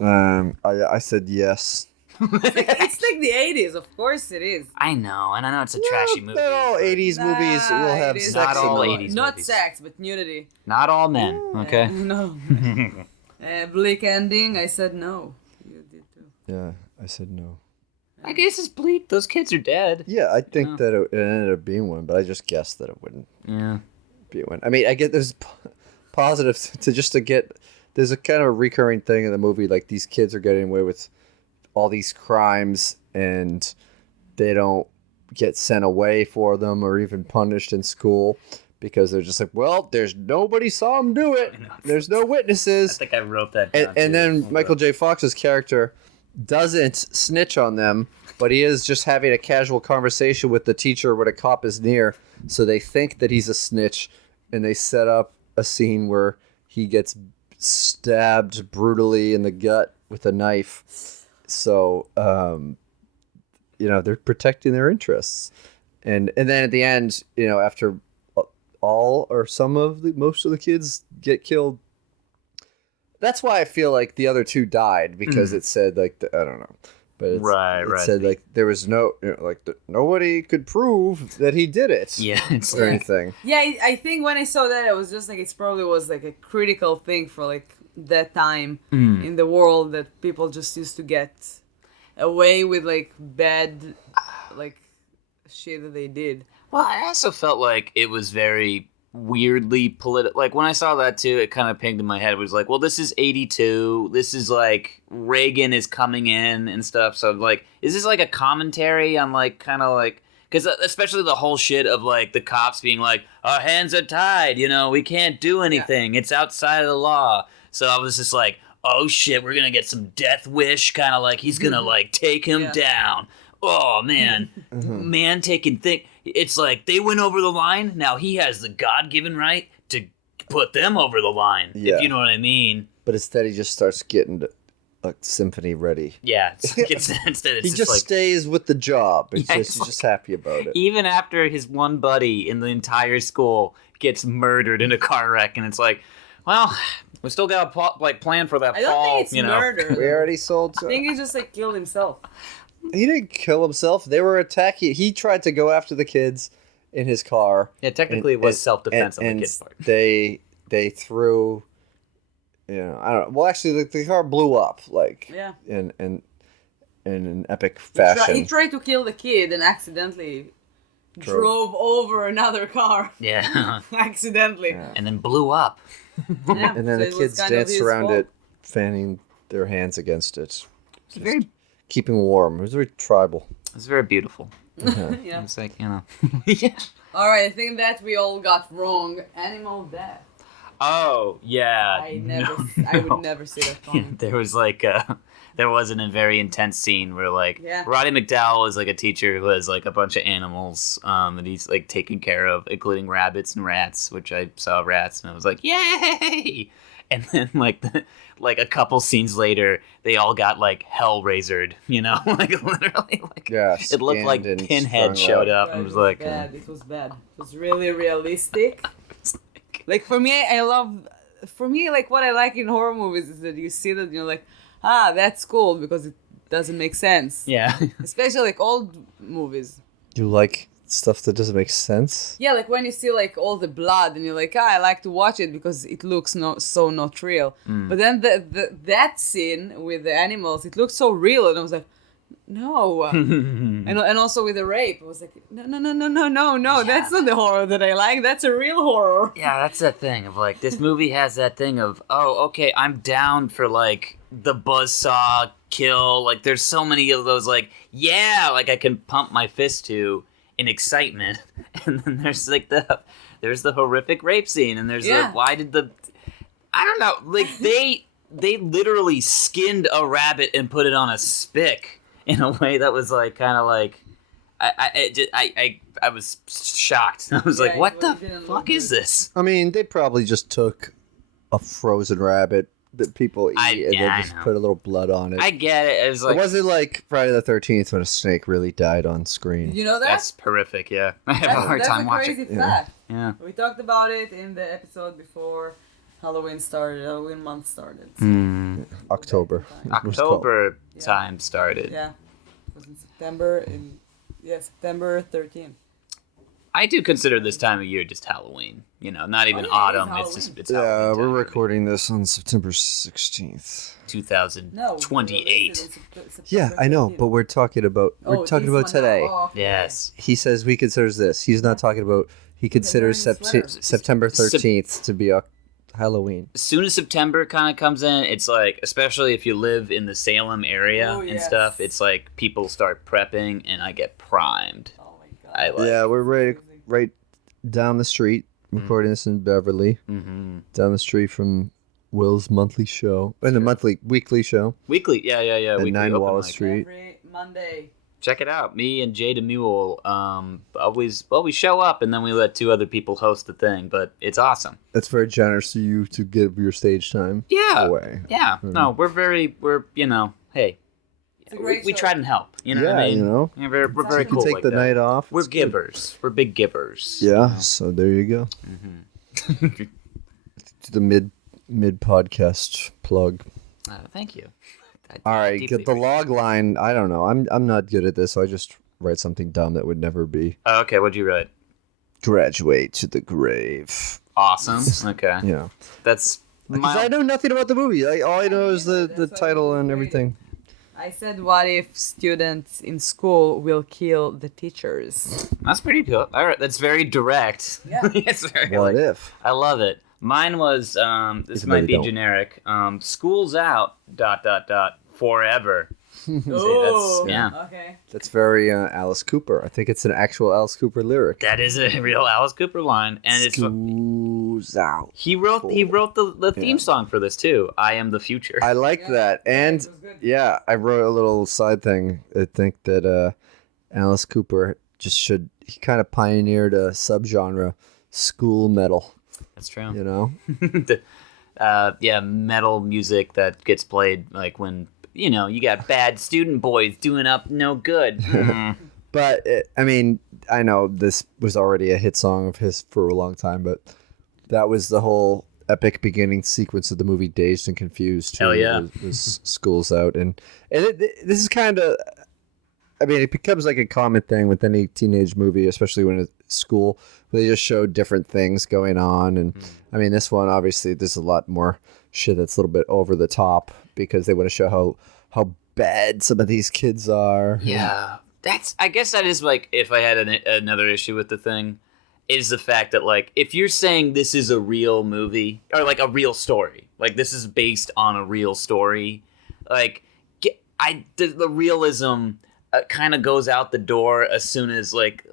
I said yes. It's like the 80s. Of course it is. I know, and I know it's a trashy movie. Not all but 80s movies will have it is sex Not all in them. 80s Not movies. sex, but nudity. Not all men, okay? No. Bleak ending. I said no. You did too. Yeah, I said no. I guess it's bleak. Those kids are dead. Yeah, I think that it ended up being one, but I just guessed that it wouldn't Yeah. be one. I mean, I get there's positives to get. There's a kind of recurring thing in the movie, like these kids are getting away with all these crimes, and they don't get sent away for them or even punished in school because they're just like, well, there's nobody saw them do it. There's no I witnesses. think I wrote that down. And then Michael J. Fox's character doesn't snitch on them, but he is just having a casual conversation with the teacher when a cop is near, so they think that he's a snitch, and they set up a scene where he gets stabbed brutally in the gut with a knife. So, they're protecting their interests. And then at the end, after all or most of the kids get killed, that's why I feel like the other two died, because it said like I don't know, but it said like there was no nobody could prove that he did it. Yeah, it's or anything. Yeah, I think when I saw that, it was just like it probably was like a critical thing for like that time in the world, that people just used to get away with like bad like shit that they did. Well, I also felt like it was very weirdly political. Like, when I saw that too, it kind of pinged in my head. It was like, well, this is 82. This is like Reagan is coming in and stuff. So like, is this like a commentary on like kind of like, because especially the whole shit of like the cops being like, our hands are tied, we can't do anything. It's outside of the law. So I was just like, oh shit, we're gonna get some Death Wish, kind of like he's gonna like take him down. Oh man, man taking thing. It's like they went over the line. Now he has the God-given right to put them over the line. Yeah. If you know what I mean. But instead, he just starts getting a symphony ready. Yeah. Instead, it's He just like, stays with the job. He's it's just happy about it. even after his one buddy in the entire school gets murdered in a car wreck, and it's like, well, we still got a plan for that I don't fall. think it's murder. We already sold. I think he just like killed himself. He didn't kill himself. They were attacking. He tried to go after the kids in his car. Yeah, technically it was self-defense on the kid's part. They threw, I don't know. Well, actually, the car blew up in an epic fashion. He tried to kill the kid and accidentally drove over another car. Yeah. Accidentally. Yeah. And then blew up. Yeah, And then so the it was kids kind of danced his around fault. it, fanning their hands against it, It's very keeping warm. It was very tribal. It's very beautiful. Yeah. It's like, yeah. All right, I think that we all got wrong. Animal death. Oh, yeah. I would never see that coming. There was like there wasn't a very intense scene where like Yeah. Roddy McDowell is like a teacher who has like a bunch of animals that he's like taking care of, including rabbits and rats, which I saw rats and I was like, yay! and then like a couple scenes later, they all got like hell-razored, like literally, like it looked like Scanned and Pinhead strung showed out. up and was like, bad. It was bad. It was really realistic. Like for me, like what I like in horror movies is that you see that you're like, that's cool because it doesn't make sense. yeah, Especially like old movies. You like stuff that doesn't make sense? Yeah, like when you see like all the blood and you're like, I like to watch it because it looks not real. But then that scene with the animals, it looks so real, and I was like, no. and also with the rape, I was like, no, that's not the horror that I like. That's a real horror. yeah. That's that thing of like this movie has that thing of okay, I'm down for like the buzzsaw kill. Like there's so many of those like like I can pump my fist to in excitement, and then there's like there's the horrific rape scene, and there's I don't know, like they literally skinned a rabbit and put it on a spick in a way that was like kind of like I was shocked. I was like, what the fuck is this? I mean, they probably just took a frozen rabbit that people eat and then just put a little blood on it. I get it. It was like, it wasn't like Friday the 13th when a snake really died on screen. You know that? that's horrific. Yeah, I have a hard time watching. That's a crazy fact. Yeah. We talked about it in the episode before Halloween month started. So October. October time started. Yeah. It was in September. September 13th. I do consider this time of year just Halloween. Not even yeah, autumn. it is It's Yeah, Halloween we're time. recording this on September 16th. 2028. Yeah, I know, but we're talking about today. Yes. He says we considers this. He's not talking about. He considers September 13th to be a Halloween. As soon as September kind of comes in, it's like, especially if you live in the Salem area and stuff, it's like people start prepping, and I get primed. Oh my god. Yeah, we're right down the street. Recording this in Beverly. Mm-hmm. Down the street from Will's monthly show. And the weekly show. Weekly, yeah. At Weekly 9 open Wallace mic. Street. Every Monday. Check it out. Me and Jay DeMule, we show up and then we let two other people host the thing, but it's awesome. That's very generous of you to give your stage time away. Yeah. No, hey, we try and help. You know what I mean? Yeah, we're very You can cool take like the that. night off. We're It's good. givers. We're big givers. Yeah, so there you go. Mm-hmm. To the mid podcast plug. Thank you. All right, deeply get the log line. I don't know. I'm not good at this, so I just write something dumb that would never be. Okay, what'd you write? Graduate to the grave. Awesome. Okay. Yeah. That's Because I know nothing about the movie. All I know is the title and everything. I said, what if students in school will kill the teachers? That's pretty cool. All right, that's very direct. Yeah. It's very What if? I love it. Mine was this Even might though be you don't. generic. School's out. ... Forever. Oh, yeah. Okay. That's very Alice Cooper. I think it's an actual Alice Cooper lyric. That is a real Alice Cooper line, and School's out. he wrote the theme song for this too. I am the future. I like that. And it was good. yeah, I wrote a little side thing. I think that Alice Cooper he kind of pioneered a subgenre, school metal, That's true. you know? Metal music that gets played like when you got bad student boys doing up no good. But, I know this was already a hit song of his for a long time, but that was the whole epic beginning sequence of the movie Dazed and Confused. Too. Hell yeah. Was School's Out. And this is kind of... it becomes like a common thing with any teenage movie, especially when it's school, where they just show different things going on. And, this one, obviously, there's a lot more shit that's a little bit over the top because they want to show how bad some of these kids are. Yeah, I guess that is like if I had another issue with the thing, is the fact that like if you're saying this is a real movie or like a real story, like this is based on a real story, like the realism kind of goes out the door as soon as like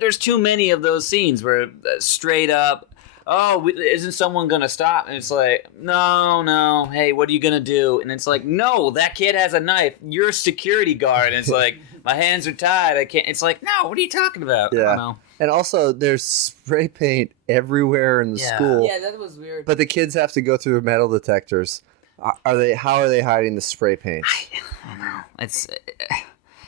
there's too many of those scenes where straight up. Oh, isn't someone going to stop? And it's like, no, hey, what are you going to do? And it's like, no, that kid has a knife. You're a security guard. And it's like, my hands are tied. I can't. It's like, no, what are you talking about? I Yeah. don't know. And also, there's spray paint everywhere in the Yeah. school. Yeah, that was weird. But the kids have to go through metal detectors. Are they? How are they hiding the spray paint? I don't know.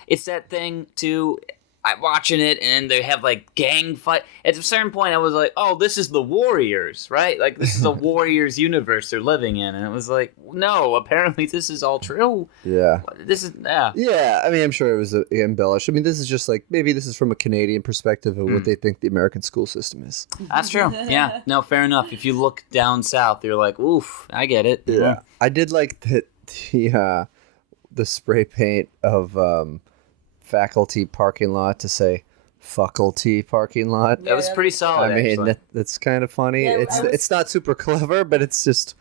It's that thing too. I'm watching it, and they have like gang fight. At a certain point, I was like, "Oh, this is the Warriors, right? Like this is the Warriors universe they're living in." And it was like, "No, apparently this is all true. Yeah. This is yeah." Yeah, I mean, I'm sure it was embellished. I mean, this is just like, maybe this is from a Canadian perspective of what they think the American school system is. That's true. Yeah. No, fair enough. If you look down south, you're like, "Oof, I get it." Yeah. I did like the spray paint of faculty parking lot to say faculty parking lot. That was pretty solid. I mean, actually. that's kind of funny. Yeah, It's not super clever, but it's just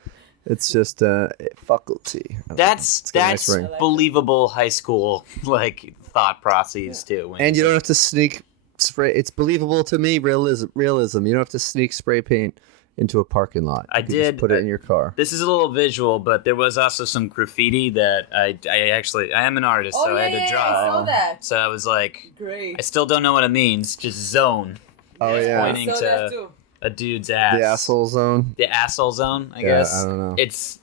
faculty. I don't know. That's It's got a nice ring. believable high school like thought processes too. when And you don't have to sneak spray. It's believable to me. Realism. You don't have to sneak spray paint into a parking lot. I You can just did- put it in your car. This is a little visual, but there was also some graffiti that I am an artist, Oh, so I had to draw. I saw that. So I was like, Great. I still don't know what it means. Just zone. Oh It's yeah, pointing I saw to that too. a dude's ass. the asshole zone. The asshole zone, I Yeah, guess. I don't know. It's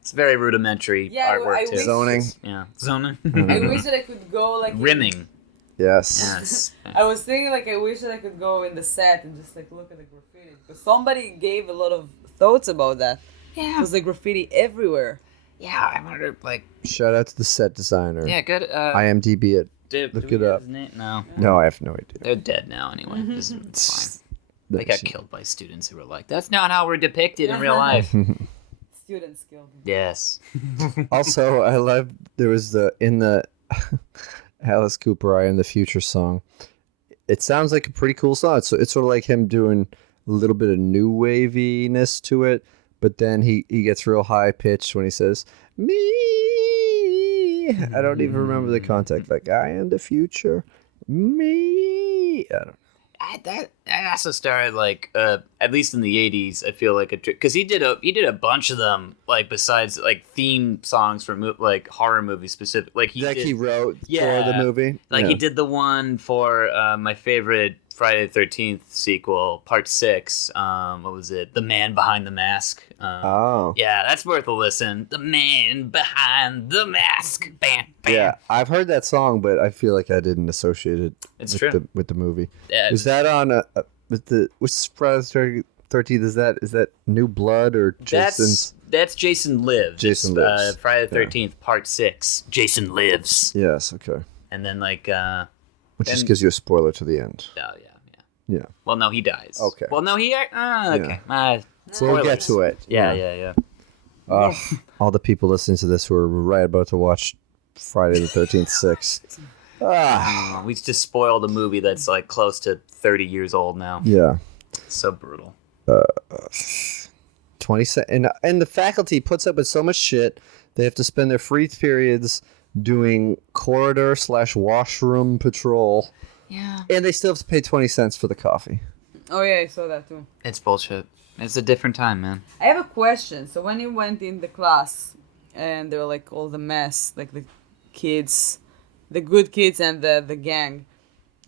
It's very rudimentary Yeah, artwork I too. wish- Zoning. Yeah, zoning. I wish that I could go like Rimming. Yes. Yes. I was thinking like I wish that I could go in the set and just like look at the graffiti. Because somebody gave a lot of thoughts about that. Yeah. There's like graffiti everywhere. Yeah, I wonder like Shout out to the set designer. yeah, good. IMDb it. Look look it up. No, No, I have no idea. they're dead now anyway. It's fine. They got That's- killed by students who were like, "That's not how we're depicted in real life." Students killed me. Yes. Also, I love there was in the Alice Cooper "I Am the Future" song. It sounds like a pretty cool song. It's sort of like him doing a little bit of new waviness to it, but then he gets real high pitched when he says "me." I don't even remember the context. Like "I am the future, me." I don't know. That also started like at least in the 80s. I feel like because he did a bunch of them like besides like theme songs for like horror movies specific. Like he wrote Yeah. for the movie. Like Yeah. he did the one for my favorite Friday the 13th sequel, Part 6. What was it? The Man Behind the Mask. Oh. Yeah, that's worth a listen. The Man Behind the Mask. Bam, bam. Yeah, I've heard that song, but I feel like I didn't associate it It's with true. with the movie. Yeah, Is that on with the which Friday the 13th? Is that New Blood or Jason's? That's Jason Lives. Jason Lives. Friday the 13th, Part 6. Jason Lives. Yes. Okay. And then like Which just And- gives you a spoiler to the end. oh yeah. Yeah. Well, no, he dies. Okay. Well, no, he. Okay. So we'll get to it. Yeah. All the people listening to this who are right about to watch Friday the 13th 6. We just spoiled a movie that's like close to 30 years old now. Yeah. So brutal. 20 and the faculty puts up with so much shit. They have to spend their free periods doing corridor/washroom patrol. Yeah. And they still have to pay 20 cents for the coffee. Oh yeah, I saw that too. It's bullshit. It's a different time, man. I have a question. So when you went in the class and there were like all the mess, like the kids, the good kids and the gang,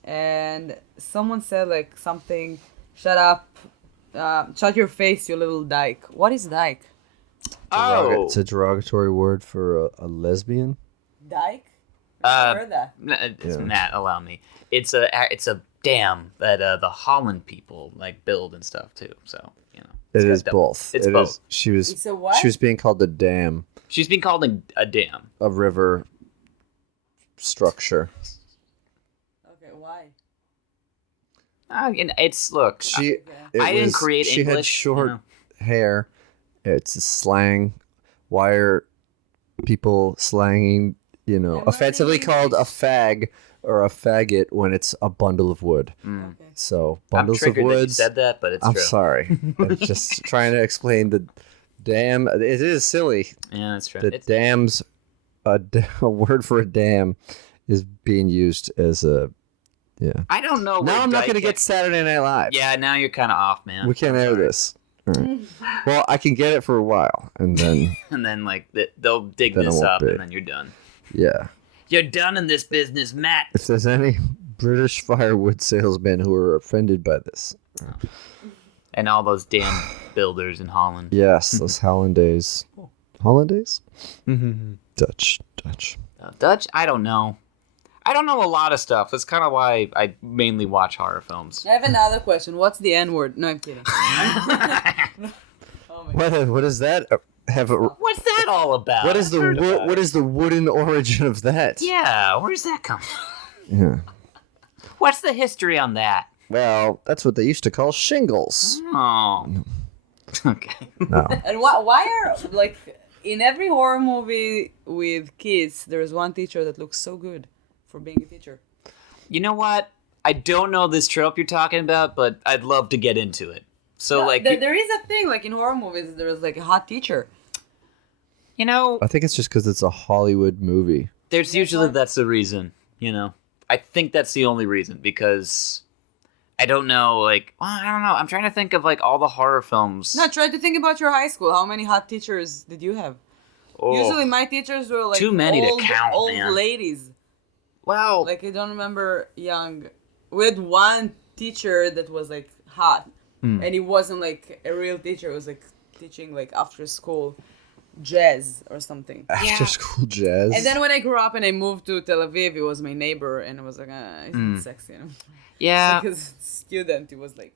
and someone said like something, shut up, shut your face, you little dyke. What is dyke? Oh. It's a derogatory word for a lesbian. Dyke? I heard that. It's Yeah. Matt, allow me. It's a dam that the Holland people like build and stuff too. So you know. It got is double- both. It's It both. is- she was. It's a what? She was being called a dam, She's been called a dam. a river structure. Okay, why? And it's look. She. Okay. it I didn't was- create She had English, short you know. hair. It's a slang. Why are people slanging? I'm Offensively learning called a English. fag or a faggot when it's a bundle of wood. Mm. Okay. So I'm bundles of triggered that you woods. said that, but it's I'm true. sorry. I'm just trying to explain the dam. It is silly. Yeah, that's true. The It's, dams, a word for a dam, is being used as a. Yeah. I don't know. Now where I'm not going to dyke- get Saturday Night Live. Yeah, now you're kind of off, man. We can't I'm air sorry. this. All right. Well, I can get it for a while, and then And then like they'll dig Then it this won't up, be. and then you're done. yeah. You're done in this business, Matt. If there's any British firewood salesmen who were offended by this. And all those damn builders in Holland. Yes, those Hollandaise. Hollandaise? Mm-hmm. Dutch. Dutch? I don't know. I don't know a lot of stuff. That's kind of why I mainly watch horror films. I have another question. What's the N-word? No, I'm kidding. Oh my God. What does that have? What's that all about? What is the wooden origin of that? Yeah, where's that come from? Yeah. What's the history on that? Well, that's what they used to call shingles. Oh. Okay. No. And why are, like, in every horror movie with kids, there's one teacher that looks so good for being a teacher. You know what? I don't know this trope you're talking about, but I'd love to get into it. So, No, like... there is a thing, like, in horror movies, there's, like, a hot teacher. You know, I think it's just because it's a Hollywood movie. there's usually that's the reason, you know. I think that's the only reason, because I don't know, like, well, I don't know. I'm trying to think of, like, all the horror films. No, try to think about your high school. How many hot teachers did you have? Oh. Usually my teachers were, like, Too many to old, count, old man. ladies. Well, Like, I don't remember young. We had one teacher that was, like, hot. And he wasn't, like, a real teacher. He was, like, teaching, like, after school jazz or something. After school jazz. And then when I grew up and I moved to Tel Aviv, he was my neighbor. And I was like, he's not sexy. And yeah. because student, he was, like,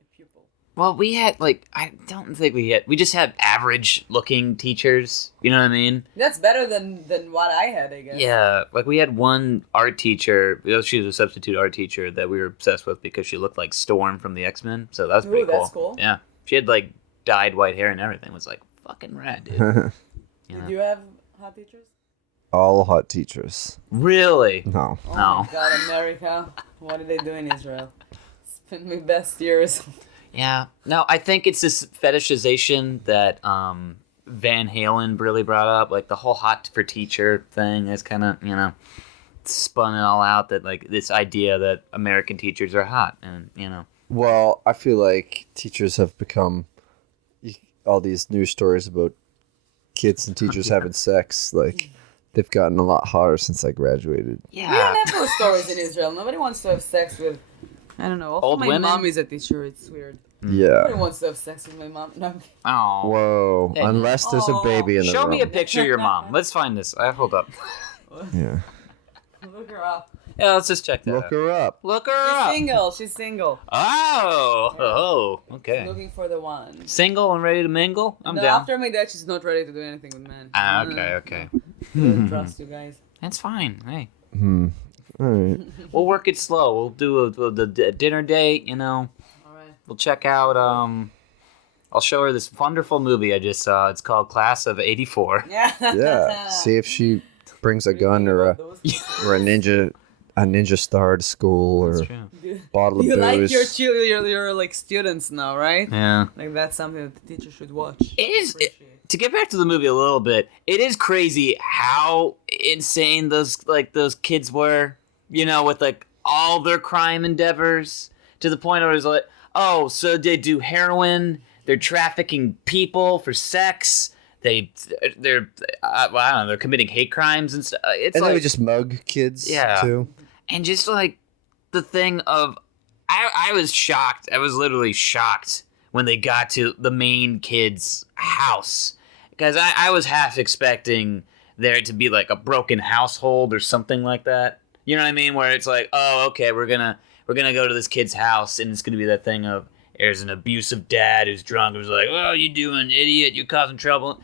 a pupil. Well, we had, like, I don't think we just had average-looking teachers. You know what I mean? That's better than what I had, I guess. Yeah, like we had one art teacher. She was a substitute art teacher that we were obsessed with because she looked like Storm from the X-Men. So that was pretty cool. That's cool. Yeah, she had like dyed white hair and everything. It was like fucking rad, dude. You know? Did you have hot teachers? All hot teachers. Really? No. Oh No. my God, America. What did they do in Israel? Spent my best years. Yeah. No, I think it's this fetishization that Van Halen really brought up. Like the whole hot for teacher thing is kind of, you know, spun it all out that like this idea that American teachers are hot and, you know. Well, I feel like teachers have become all these news stories about kids and teachers having sex. Like, they've gotten a lot hotter since I graduated. Yeah. We don't have those stories in Israel. Nobody wants to have sex with, I don't know. Also, Old my women? mom is a teacher. It's weird. Nobody Yeah. wants to have sex with my mom. No. Oh. Whoa. Hey. Unless there's a baby in the Show room. me a picture of your mom. Let's find this. Hold up. Yeah. Look her up. Yeah, let's just check that Look out. her up. Look her She's up. single. She's single. Oh, okay. Looking for the one. Single and ready to mingle? I'm No, down. after my dad, she's not ready to do anything with men. Okay. I don't trust you guys. That's fine. Hey, All right. we'll work it slow. We'll do a dinner date, you know. All right. We'll check out, I'll show her this wonderful movie I just saw. It's called Class of '84. Yeah. Yeah. See if she brings a gun or a ninja star to school or That's true. Do bottle of you like booze. your like students now, right? Yeah. Like that's something that the teacher should watch. It is. Appreciate. To get back to the movie a little bit, it is crazy how insane those kids were, you know, with like all their crime endeavors to the point where it was like, oh, so they do heroin, they're trafficking people for sex, they're well, I don't know, they're committing hate crimes and stuff. It's And like, they would just mug kids Yeah. too. and just like the thing of, I was shocked. I was literally shocked when they got to the main kid's house, because I was half expecting there to be like a broken household or something like that. You know what I mean? Where it's like, oh, okay, we're gonna go to this kid's house, and it's gonna be that thing of there's an abusive dad who's drunk who's like, oh, you doing, idiot? You causing trouble.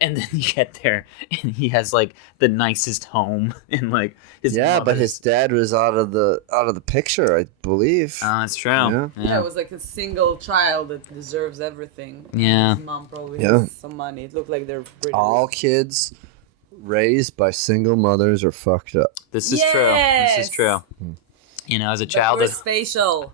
And then you get there, and he has like the nicest home, and like his But his dad was out of the picture, I believe. Oh, that's true. Yeah. Yeah, it was like a single child that deserves everything. Yeah. His mom probably Yeah. has some money. It looked like they're pretty All kids raised by single mothers are fucked up. This is true. This is Yes! true. You know, as a But child, we're spatial.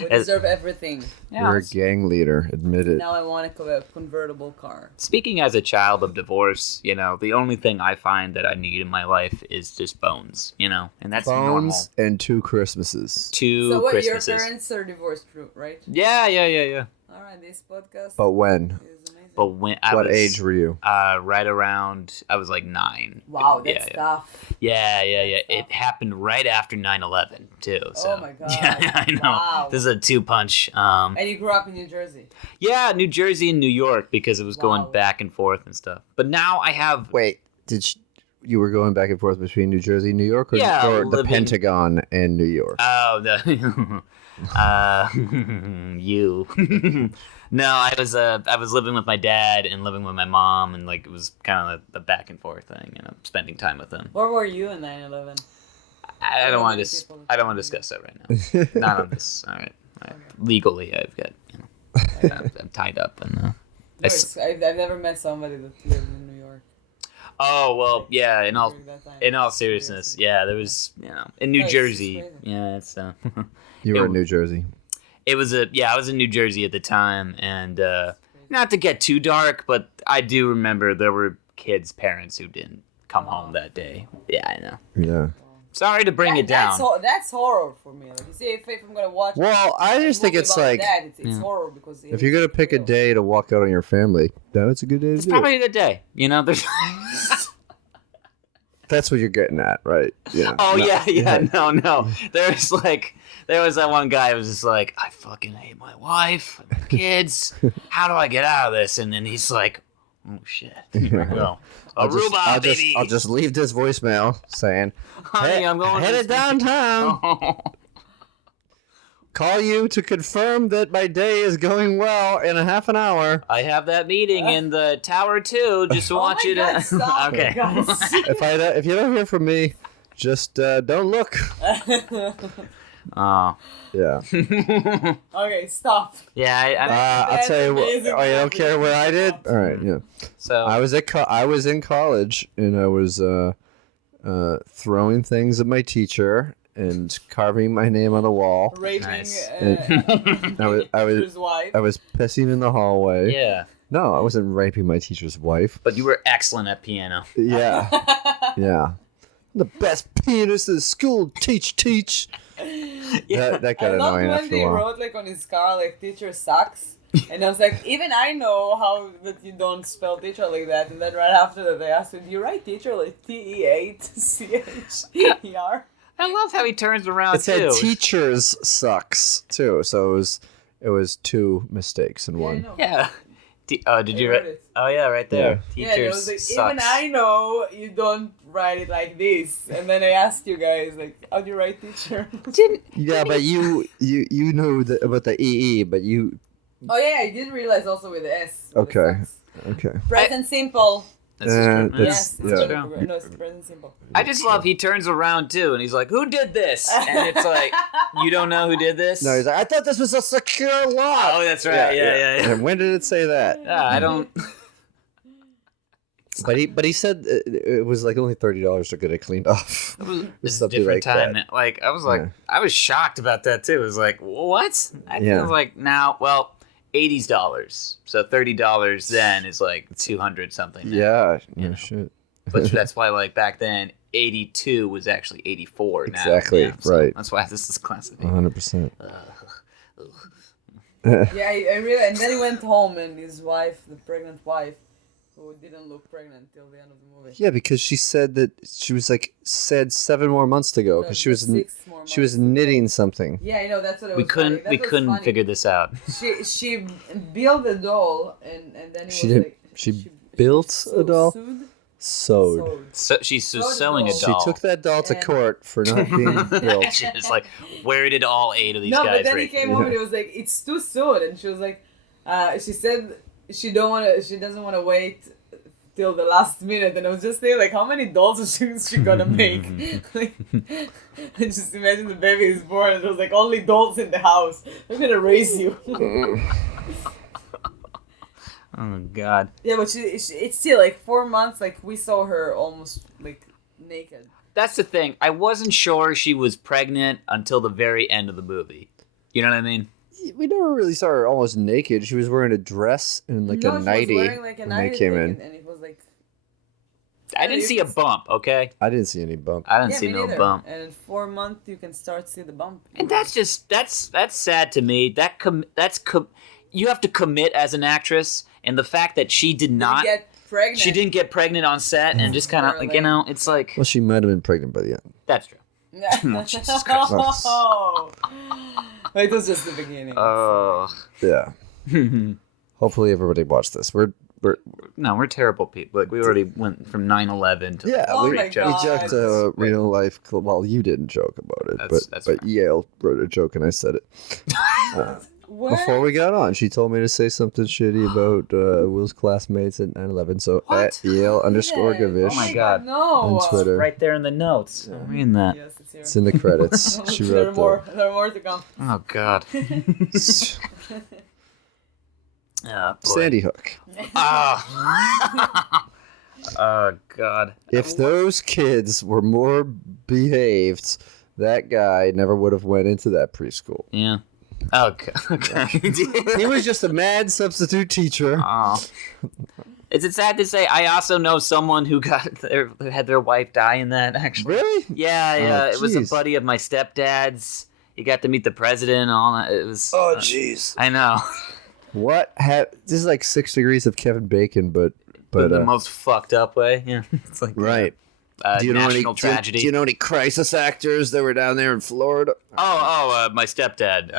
We deserve everything. You're a gang leader, admit it. Now I want a convertible car. speaking as a child of divorce, you know, the only thing I find that I need in my life is just bones, you know, and that's normal. Phones and 2 Christmases. Two So what? Christmases. Your parents are divorced, right? Yeah. All right, this podcast But when? is amazing. But when I What was, age were you? Right around, I was like 9. Wow, that's yeah. tough. Yeah. It happened right after 9/11 too. So. Oh my God. Yeah, I know. Wow. This is a 2-punch. And you grew up in New Jersey. Yeah, New Jersey and New York because it was Wow. going back and forth and stuff. But now I have. Wait, you were going back and forth between New Jersey and New York, or, Yeah, or the living- Pentagon and New York? Oh, you. No, I was living with my dad and living with my mom, and like it was kind of the back and forth thing, spending time with them. Where were you in 9/11? I don't want to. I don't want to discuss that right now. Not on this. All right. Legally, I've got. I'm tied up, and. I've never met somebody that lived in New York. Oh well, yeah. In all during that time. seriousness, yeah, there was in New No, it's Jersey. crazy. Yeah, it's. You were in New Jersey. It was I was in New Jersey at the time, and not to get too dark, but I do remember there were kids' parents who didn't come home that day. Yeah, I know. Yeah. Sorry to bring it down. That's horror for me. Like you see, if I'm gonna watch. Well, I just think it's like it's horror because if you're gonna pick a day to walk out on your family, that's a good day to It's do probably it. a good day. There's. That's what you're getting at, right? Yeah. Oh yeah. No. There was that one guy who was just like, I fucking hate my wife, my kids. How do I get out of this? And then he's like, oh shit. Well, Aruba, baby. I'll just leave this voicemail saying, Honey, hey, I'm going headed to downtown. Call you to confirm that my day is going well in a half an hour. I have that meeting in the tower too. Just want you to. Stop Okay. it, guys. If you don't hear from me, just don't look. Oh. Yeah. Okay, stop. Yeah. I'll tell you what. amazing. Oh, you don't care what I did? All right. Yeah. So. I was in college and I was throwing things at my teacher and carving my name on the wall. Raping Nice. his wife. I was pissing in the hallway. Yeah. No, I wasn't raping my teacher's wife. But you were excellent at piano. Yeah. Yeah. The best pianist in the school. Teach. Yeah. That got I loved annoying when after they a while. wrote like on his car like teacher sucks. And I was like, even I know how that you don't spell teacher like that. And then right after that, they asked me, do you write teacher like TEACHER? I love how he turns around It said too. teachers sucks too, so it was 2 mistakes in one. Yeah. Did you wrote write? it. Oh yeah, right there. Yeah, and it Teachers was like, sucks. even I know you don't write it like this. And then I asked you guys, like, how do you write teacher? Yeah, but you know about the EE, but you Oh yeah, I did realize also with the S. with the Okay. sucks. okay. Present simple. This is true. That's- Yes, it's yeah. true. No, it's present simple. I just love he turns around too and he's like, "Who did this?" And it's like, "You don't know who did this?" No, he's like, I thought this was a secure lock. Oh, that's right. Yeah. And when did it say that? Yeah, I don't. But he said it was like only $30 to get it cleaned off. It was a Something different like time. that. Like I was like, Yeah. I was shocked about that too. It was like, what? I Yeah. feel like now, well, $80. So $30 then is like 200 something. Now. Yeah, You no know. shit. But that's why, like back then, 82 was actually 84. Now. Exactly, Yeah, so right. That's why this is classic. 100%. Yeah, I really. And then he went home, and his wife, the pregnant wife, who didn't look pregnant till the end of the movie. Yeah, because she said that she was like said 7 more months to go No, because she was 6 more she was months. knitting something. Yeah, I know that's what it We was. funny. couldn't That we was couldn't funny. figure this out. She built a doll, and then it She was didn't- like she built a doll? Sewed. So she's Sewed the sewing a doll. She doll. took that doll to And- court for not being built. It's like, where did all 8 of these No, guys but then he rape? came home and he was like, "It's too soon," and she was like, she said she doesn't want to wait till the last minute, and I was just thinking like, how many dolls is she gonna make? Like, I just imagine the baby is born and there's like only dolls in the house. I'm gonna raise you. Oh God. Yeah, but she it's still like 4 months. Like we saw her almost like naked. That's the thing. I wasn't sure she was pregnant until the very end of the movie. You know what I mean? We never really saw her almost naked. She was wearing a dress and like No, a she nightie was wearing like a when nightie they came thing, in. and it was like I didn't see a bump. Okay, I didn't see any bump. I didn't yeah, see me no neither. bump. And in 4 months you can start to see the bump. And that's sad to me. You have to commit as an actress, And the fact that she did not get pregnant. She didn't get pregnant on set and just kind of like, you know, it's like Well, she might have been pregnant by the end. that's true. Jesus Christ. Oh. It was just the beginning. Oh. Yeah. Hopefully everybody watched this. We're terrible people. Like we already went from 9/11 to Oh we my God. joked real life. Well, you didn't joke about it, That's but Yael wrote a joke and I said it. What? Before we got on, she told me to say something shitty about Will's classmates at 9/11. So at Yael_Gavish Oh my God. No. on Twitter. right there in the notes. I'm reading that. Yes, it's here. It's in the credits. She there wrote are more to come. Oh God. Sandy Hook. Oh God. If those kids were more behaved, that guy never would have went into that preschool. Yeah. Oh God. He was just a mad substitute teacher. Oh. Is it sad to say I also know someone who had their wife die in that actually? Really? Yeah. Oh, it was a jeez. buddy of my stepdad's. He got to meet the president and all that. It was. Oh, jeez. I know. What? This is like 6 degrees of Kevin Bacon, but the most fucked up way. Yeah. It's like right. Do you national tragedy. Do you know any crisis actors that were down there in Florida? My stepdad.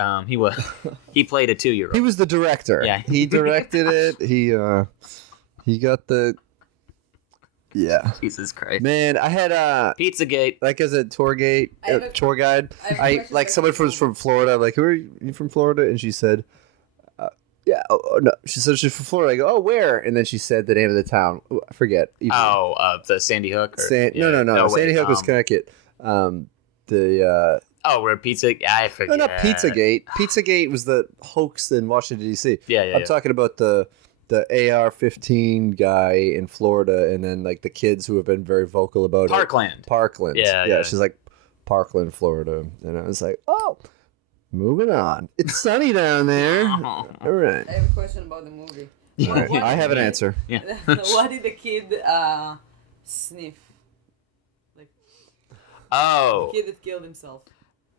He played a 2-year-old. He was the director. Yeah. He directed it. He got the. Yeah. Jesus Christ. Man, I had Pizzagate. like as a tour guide. I have a question Someone from Florida. I'm like, who are you from Florida? And she said, yeah. Oh, no. She said she's from Florida. I go, oh, where? And then she said the name of the town. Ooh, I forget. The Sandy Hook. No. Sandy Hook was Connecticut. Where Pizza? I forget. No, not Pizzagate. Pizzagate was the hoax in Washington D.C. Yeah. I'm talking about the AR-15 guy in Florida, and then like the kids who have been very vocal about Parkland. Parkland. Yeah. She's like Parkland, Florida, and I was like, oh, moving on. It's sunny down there. All right. I have a question about the movie. All right. I have an answer. Yeah. What did the kid sniff? Like Oh. the kid that killed himself.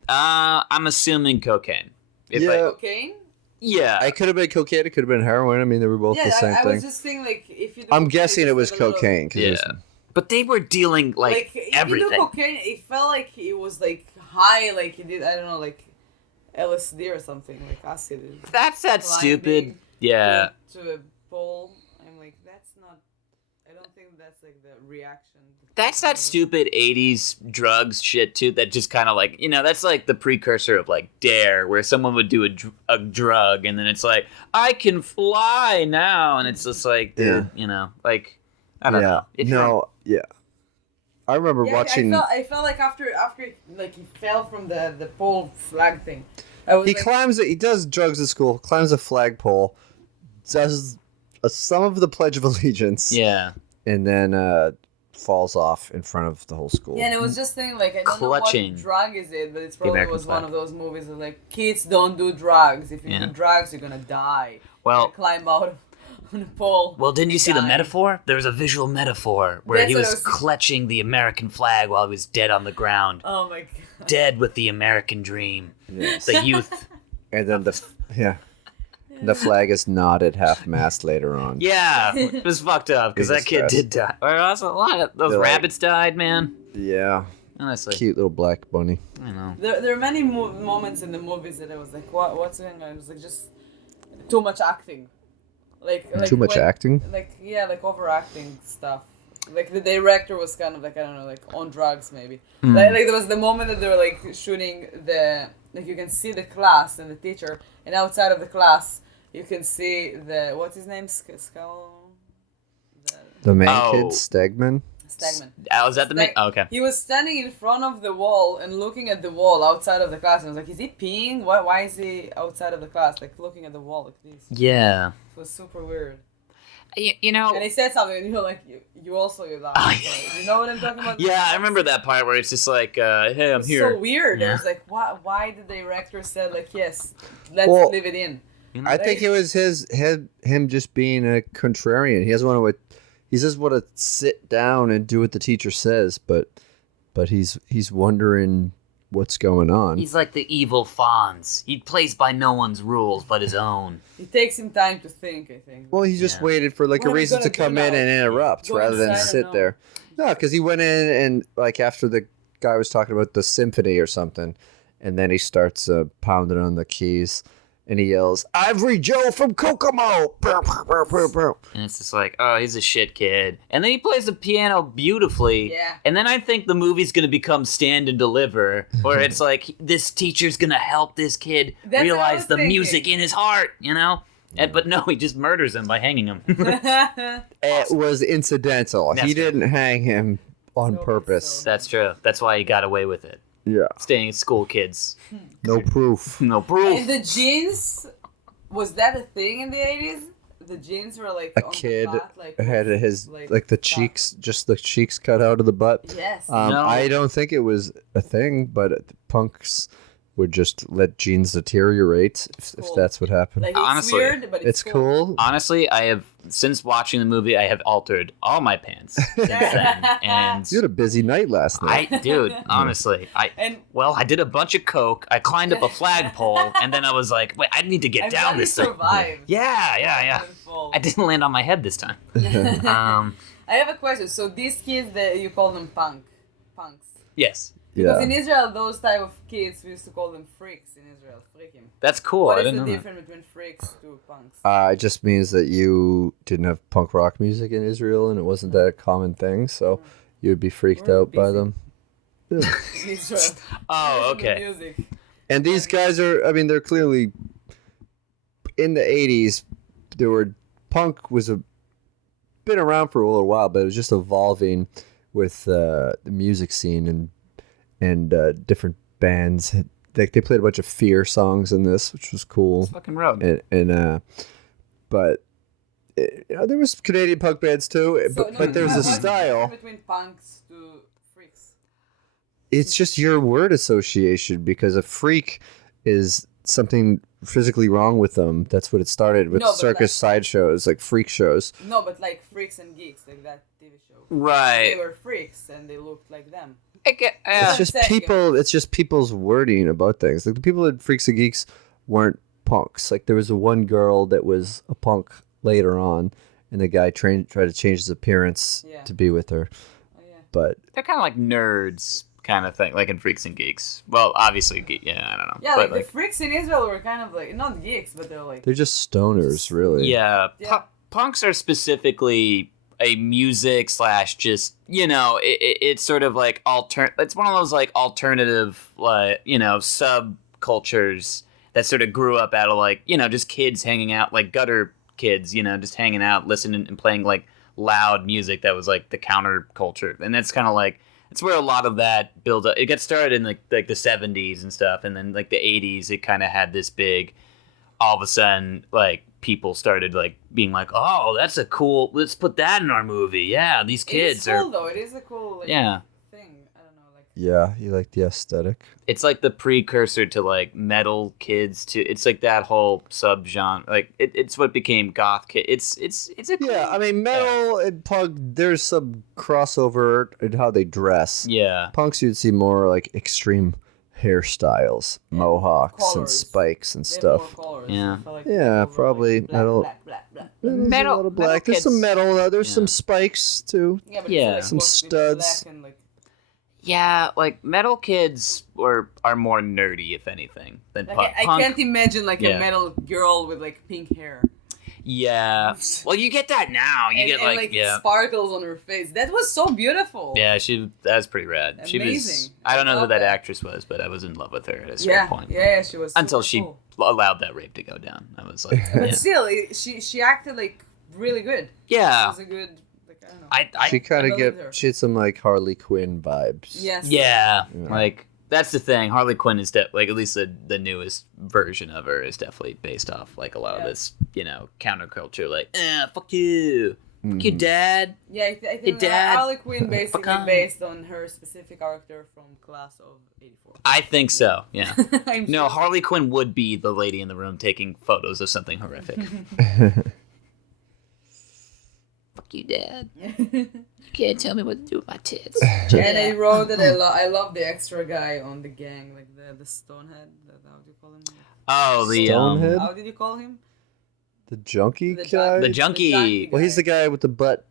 I'm assuming cocaine. Cocaine? Yeah. I could have been cocaine. It could have been heroin. I mean, they were both the same I thing. was just thinking, like, if you do I'm cocaine, guessing it was it's like a little- cocaine. 'Cause it was- But they were dealing like if everything. you do cocaine, it felt like it was like high, like he did, I don't know, like LSD or something, like acid. That's that stupid. Climbing Yeah. To a pole. I'm like, that's not. I don't think that's like the reaction. That's that stupid 80s drugs shit too that just kind of like, that's like the precursor of like Dare, where someone would do a drug and then it's like, I can fly now, and it's just like, dude, like, I don't know. I remember watching. I felt like after like he fell from the pole flag thing. He climbs it. He does drugs at school. Climbs a flagpole. Does some of the Pledge of Allegiance. Yeah. And then falls off in front of the whole school. Yeah, and it was just saying like I don't Clutching know what drug is it, but it's probably American was flag. one of those movies that like kids don't do drugs. If you do drugs, you're gonna die. Well, you're gonna climb out on a pole. Well, didn't you see the die. metaphor? There was a visual metaphor where That's he what I was clutching the American flag while he was dead on the ground. Oh my god. Dead with the American dream. Yes. The youth. And then the flag is nodded half-mast later on. Yeah, it was fucked up because that kid did die. Or also a lot of those rabbits died, man. Yeah. Honestly. Cute little black bunny. I know. There are many moments in the movies that I was like, what's going on? It was like just too much acting. Like Too much acting? Like overacting stuff. Like the director was kind of like, I don't know, like on drugs maybe. Like there was the moment that they were like shooting like you can see the class and the teacher, and outside of the class you can see what's his name? The main kid, Stegman? Stegman. Oh, is that the main? Oh, okay. He was standing in front of the wall and looking at the wall outside of the class, and I was like, is he peeing? Why is he outside of the class, like looking at the wall like this? Yeah. It was super weird. You know. And he said something, and you're like, you also laughed. You know what I'm talking about? Yeah, I remember that part where it's just like, hey, I'm It's here. so weird. Yeah. It was like, why did the director said like, yes, let's leave it in? I think it was him just being a contrarian. He just want to sit down and do what the teacher says, but he's wondering what's going on. He's like the evil Fonz. He plays by no one's rules but his own. It takes him time to think, I think. Well, he just waited for like What a are we reason gonna to come do in now? and interrupt Go rather than inside sit and there. No, because he went in and like after the guy was talking about the symphony or something, and then he starts pounding on the keys, and he yells, "Ivory Joe from Kokomo!" And it's just like, oh, he's a shit kid. And then he plays the piano beautifully. Yeah. And then I think the movie's going to become Stand and Deliver, where it's like, this teacher's going to help this kid That's what I realize was the thinking. music in his heart, you know? But no, he just murders him by hanging him. It was incidental. That's He true. didn't hang him on No, purpose. so- That's true. That's why he got away with it. Yeah. Staying at school, kids. No proof. No proof. And the jeans, was that a thing in the 80s? The jeans were like A on the kid butt, like, had his like the top. cheeks, just the cheeks cut out of the butt. Yes. No. I don't think it was a thing, but punks would just let jeans deteriorate if Cool. that's what happened. Like, it's Honestly, weird, but It's cool. Honestly, I have, since watching the movie, I have altered all my pants since then. And You had a busy night last night. dude, honestly, And I did a bunch of coke. I climbed up a flagpole, and then I was like, wait, I need to get I'm down glad you this thing. survived. Yeah. I didn't land on my head this time. I have a question. So these kids, that you call them punks. Yes, Because Yeah. in Israel, those type of kids, we used to call them freaks in Israel. Freaking. that's cool. What I is didn't the know that. difference between freaks to punks? It just means that you didn't have punk rock music in Israel, and it wasn't that a common thing, so you would be freaked We're out by busy. them. Yeah. In Israel. Oh, Listen to okay. Music. And these guys are, I mean, they're clearly in the 80s. Punk was been around for a little while, but it was just evolving with the music scene and different bands. Like they played a bunch of Fear songs in this, which was cool. Fucking road. But there was Canadian punk bands too. So, But there's a what's the style. difference between punks to freaks? It's just your word association because a freak is something physically wrong with them. That's what it started with No, but circus sideshows, like freak shows. No, but like Freaks and Geeks, like that TV show. Right. They were freaks and they looked like them. It's just saying. people. It's just people's wording about things. Like the people at Freaks and Geeks weren't punks. Like there was one girl that was a punk later on, and the guy tried to change his appearance Yeah. to be with her. Oh, yeah. But They're kind of like nerds kind of thing, like in Freaks and Geeks. Well, obviously, I don't know. Yeah, But, like the freaks in Israel were kind of like, not geeks, but they're like, they're just stoners, really. yeah, Yeah. punks are specifically a music / just, it's sort of like it's one of those like alternative, like, subcultures that sort of grew up out of like, just kids hanging out, like gutter kids, just hanging out, listening and playing like loud music that was like the counterculture. And that's kind of like, it's where a lot of that builds up. It got started in like the 70s and stuff, and then like the 80s, it kind of had this big, all of a sudden, like people started like being like, oh, that's a cool, let's put that in our movie. Yeah, these kids it is cool are, though. It is a cool like, yeah. thing. I don't know, like. Yeah, you like the aesthetic. It's like the precursor to like metal kids too. It's like that whole subgenre. Like it's what became goth kid. It's a cool, Yeah, I mean, metal and punk, there's some crossover in how they dress. yeah. Punks, you'd see more like extreme hairstyles, mohawks and Colors. spikes and They have stuff. more colors. Yeah. I feel like Yeah, people were, probably like, metal. black, black, black. There's Metal- a lot of metal black. There's some kids- metal. There's yeah. some spikes too. Yeah, but Yeah. it's Some mostly studs. black and, like, Yeah, like metal kids are more nerdy, if anything, than punk. I can't imagine like Yeah. a metal girl with like pink hair. Yeah. Well, you get that now. You get and, like yeah. sparkles on her face. That was so beautiful. Yeah, that was pretty rad. She was. Amazing. I don't know I who love that that. actress was, but I was in love with her at a certain point. Yeah, she was Until super she cool. allowed that rape to go down. I was like, But yeah. still, she acted like really good. She Yeah. was a good. Like, I don't know. She kind I of believe her. she had some like Harley Quinn vibes. Yes. Yeah, Yeah. like that's the thing. Harley Quinn is like at least the newest version of her is definitely based off like a lot of Yeah. this counterculture. Like, fuck you, fuck you, dad. Yeah, I think Dad. Harley Quinn basically Fuck on. based on her specific character from Class of '84. I think so. Yeah. I'm No, sure. Harley Quinn would be the lady in the room taking photos of something horrific. Fuck you, Dad. You can't tell me what to do with my tits. And I wrote that I love the extra guy on the gang, like the stonehead. How do you call him? Oh, the Stonehead? How did you call him? The junkie The guy? the junkie. Well, he's the guy with the butt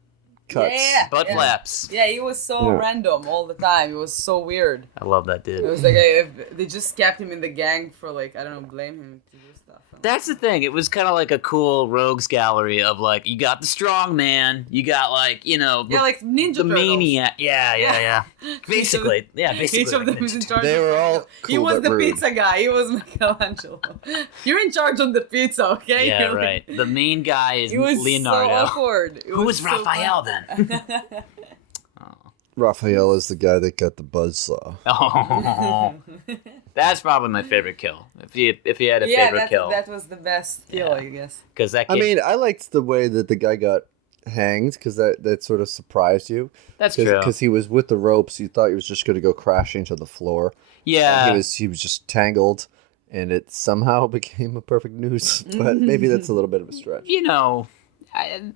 cuts. Yeah. butt flaps. Yeah, he was so Yeah. random all the time. It was so weird. I love that It dude. was like they just kept him in the gang for like, I don't know, blame him to do stuff. That's the thing. It was kind of like a cool rogues gallery of like, you got the strong man, you got like, you know, Yeah, like Ninja the Turtles. maniac. Yeah. Basically, basically. Each of them is in charge. They of were all something. He cool was but the rude. pizza guy. He was Michelangelo. You're in charge on the pizza, okay? Yeah, You're like- right. The main guy is It was Leonardo. so awkward. Who was Raphael then? Raphael is the guy that got the buzzsaw. Oh, that's probably my favorite kill. If you had a Yeah, favorite kill, that was the best kill, I guess. because that I kid, mean, I liked the way that the guy got hanged because that sort of surprised you. that's true. Because he was with the ropes, you thought he was just going to go crashing to the floor. Yeah, And he was just tangled, and it somehow became a perfect noose. But maybe that's a little bit of a stretch. you know, And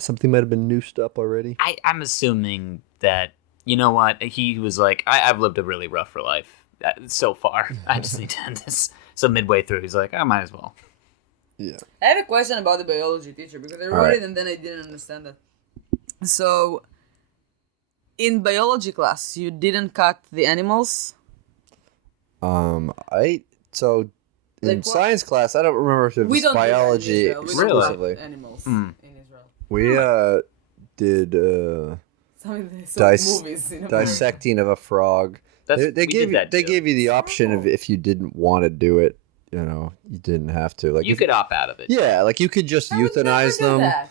something might have been noosed up already. I'm assuming that, you know what, he was like, I've lived a really rough life so far. I just need to end this. So midway through, he's like, I might as well. Yeah. I have a question about the biology teacher because I wrote Alright. it and then I didn't understand it. So, in biology class, you didn't cut the animals? In Like what? science class, I don't remember if it was We don't biology do that in Israel. We don't exclusively. cut animals Mm. in Israel. We did Some of the Dis- movies in America. dissecting of a frog. That's, They we gave did that they too. gave you the option of if you didn't want to do it, you didn't have to. Like You if- could opt out of it. yeah, like you could just I would never euthanize do them that.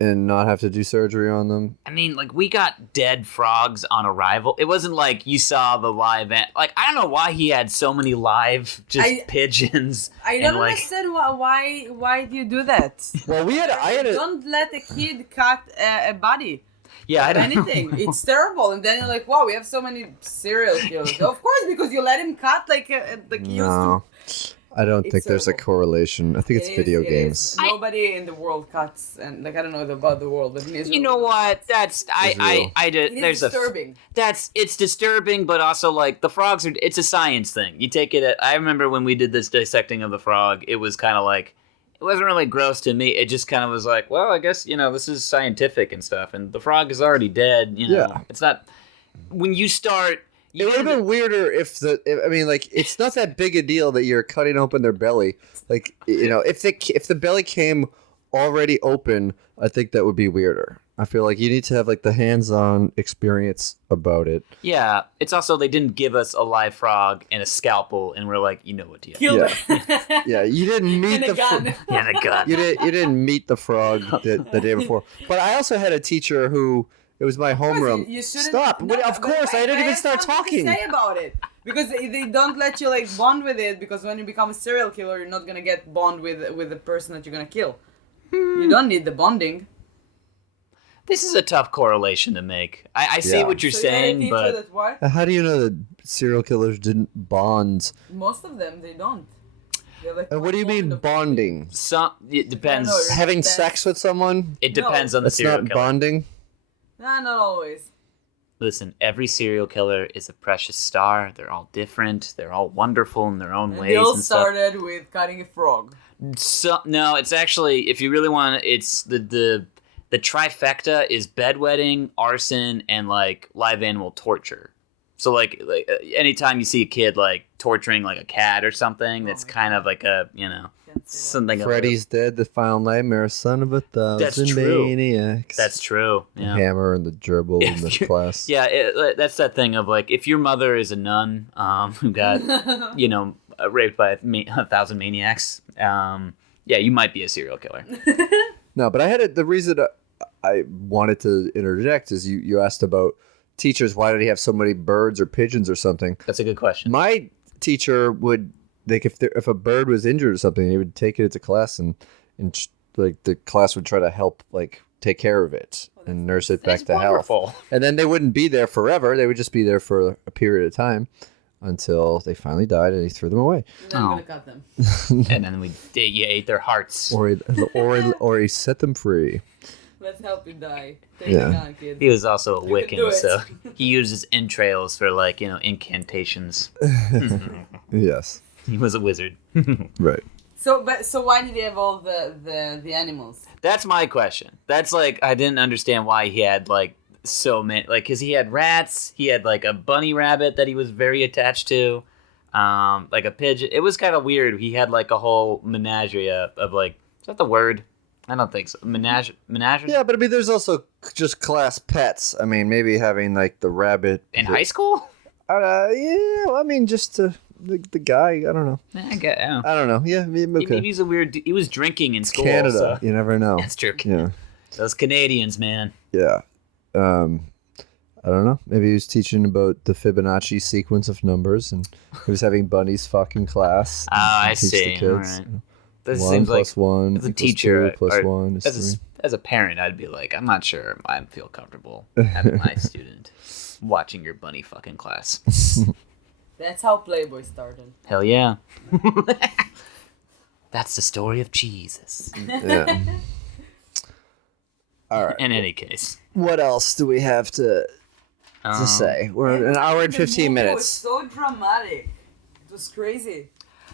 and not have to do surgery on them. I mean, like, we got dead frogs on arrival. It wasn't like you saw the live... Like, I don't know why he had so many live pigeons. I and, don't like, understand why do you do that? Well, I had a Don't let a kid cut a body. Yeah, I don't know. Anything. It's terrible. And then you're like, wow, we have so many serial killers. Of course, because you let him cut like you used no. to. I don't It's think there's a terrible. correlation. I think it's It is- video it games. is. Nobody in the world cuts, and like I don't know about the world, but in Israel, You know what? That's... Israel. I did... It is There's disturbing. It's disturbing, but also like the frogs are. It's a science thing. You take it. I remember when we did this dissecting of the frog. It was kind of like it wasn't really gross to me. It just kind of was like, well, I guess this is scientific and stuff. And the frog is already dead. Yeah. It's not when you start. It would have been weirder if it's not that big a deal that you're cutting open their belly. Like, if the belly came already open, I think that would be weirder. I feel like you need to have like the hands-on experience about it. Yeah. It's also they didn't give us a live frog and a scalpel, and we're like, you know what, deal. Kill Yeah. them. Yeah, you didn't meet And a the gun. Yeah, the gut. you didn't meet the frog the day before. But I also had a teacher who it was my homeroom. You shouldn't- Stop! No, Of but course, I didn't even have start something talking. to say about it because they don't let you like bond with it because when you become a serial killer, you're not gonna get bond with the person that you're gonna kill. You don't need the bonding. This is a tough correlation to make. I see Yeah. what you're So you had a saying, teacher but that what? How do you know that serial killers didn't bond? Most of them they don't. They're like, And what do you mean bonding? it depends. No, no, Having That's- sex with someone? It depends on the That's serial not killer. bonding. Nah, not always. Listen, every serial killer is a precious star. They're all different. They're all wonderful in their own And ways they all and stuff. started with cutting a frog. So, no, it's actually, if you really want to, it's the trifecta is bedwetting, arson, and like live animal torture. So like anytime you see a kid like torturing like a cat or something, that's kind of like a Can't say something. Freddy's dead, the final nightmare, son of a thousand true. maniacs. That's true. The Yeah. hammer and the gerbil in the class. Yeah, that's that thing of like if your mother is a nun who got raped by 1,000 maniacs, yeah, you might be a serial killer. No, but the reason I wanted to interject is you asked about teachers. Why did he have so many birds or pigeons or something? That's a good question. My teacher would like if a bird was injured or something, he would take it into class and like the class would try to help like take care of it and nurse it back That's to health. wonderful. And then they wouldn't be there forever. They would just be there for a period of time until they finally died and he threw them away. Then I'm Oh. gonna cut them. And then you ate their hearts. Or he set them free. Let's help you die. Take Yeah. it on, kid. He was also a You can do Wiccan, it. so he used his entrails for like incantations. Yes. He was a wizard. Right. So why did he have all the animals? That's my question. That's like I didn't understand why he had like so many, like because he had rats, he had like a bunny rabbit that he was very attached to, like a pigeon. It was kind of weird. He had like a whole menagerie of like, is that the word? I don't think so. Menagerie. Yeah, but I mean, there's also just class pets. I mean, maybe having like the rabbit In high school? Yeah, I mean, just the guy. I don't know. I get. Yeah. I don't know. Yeah, maybe, okay. Maybe he's a weird. He was drinking in school. Canada. So. You never know. That's true. Yeah. Those Canadians, man. Yeah. I don't know. Maybe he was teaching about the Fibonacci sequence of numbers, and he was having bunnies fucking class. Oh, I teach see. The All kids. right. This One seems like plus one as a equals teacher, two, plus or one is as three. as a parent, I'd be like, I'm not sure I feel comfortable having my student watching your bunny fucking class. That's how Playboy started. Hell yeah. That's the story of Jesus. Yeah. All right. In any case. What else do we have to say? We're at an hour and 15 It was minutes. so dramatic. It was crazy.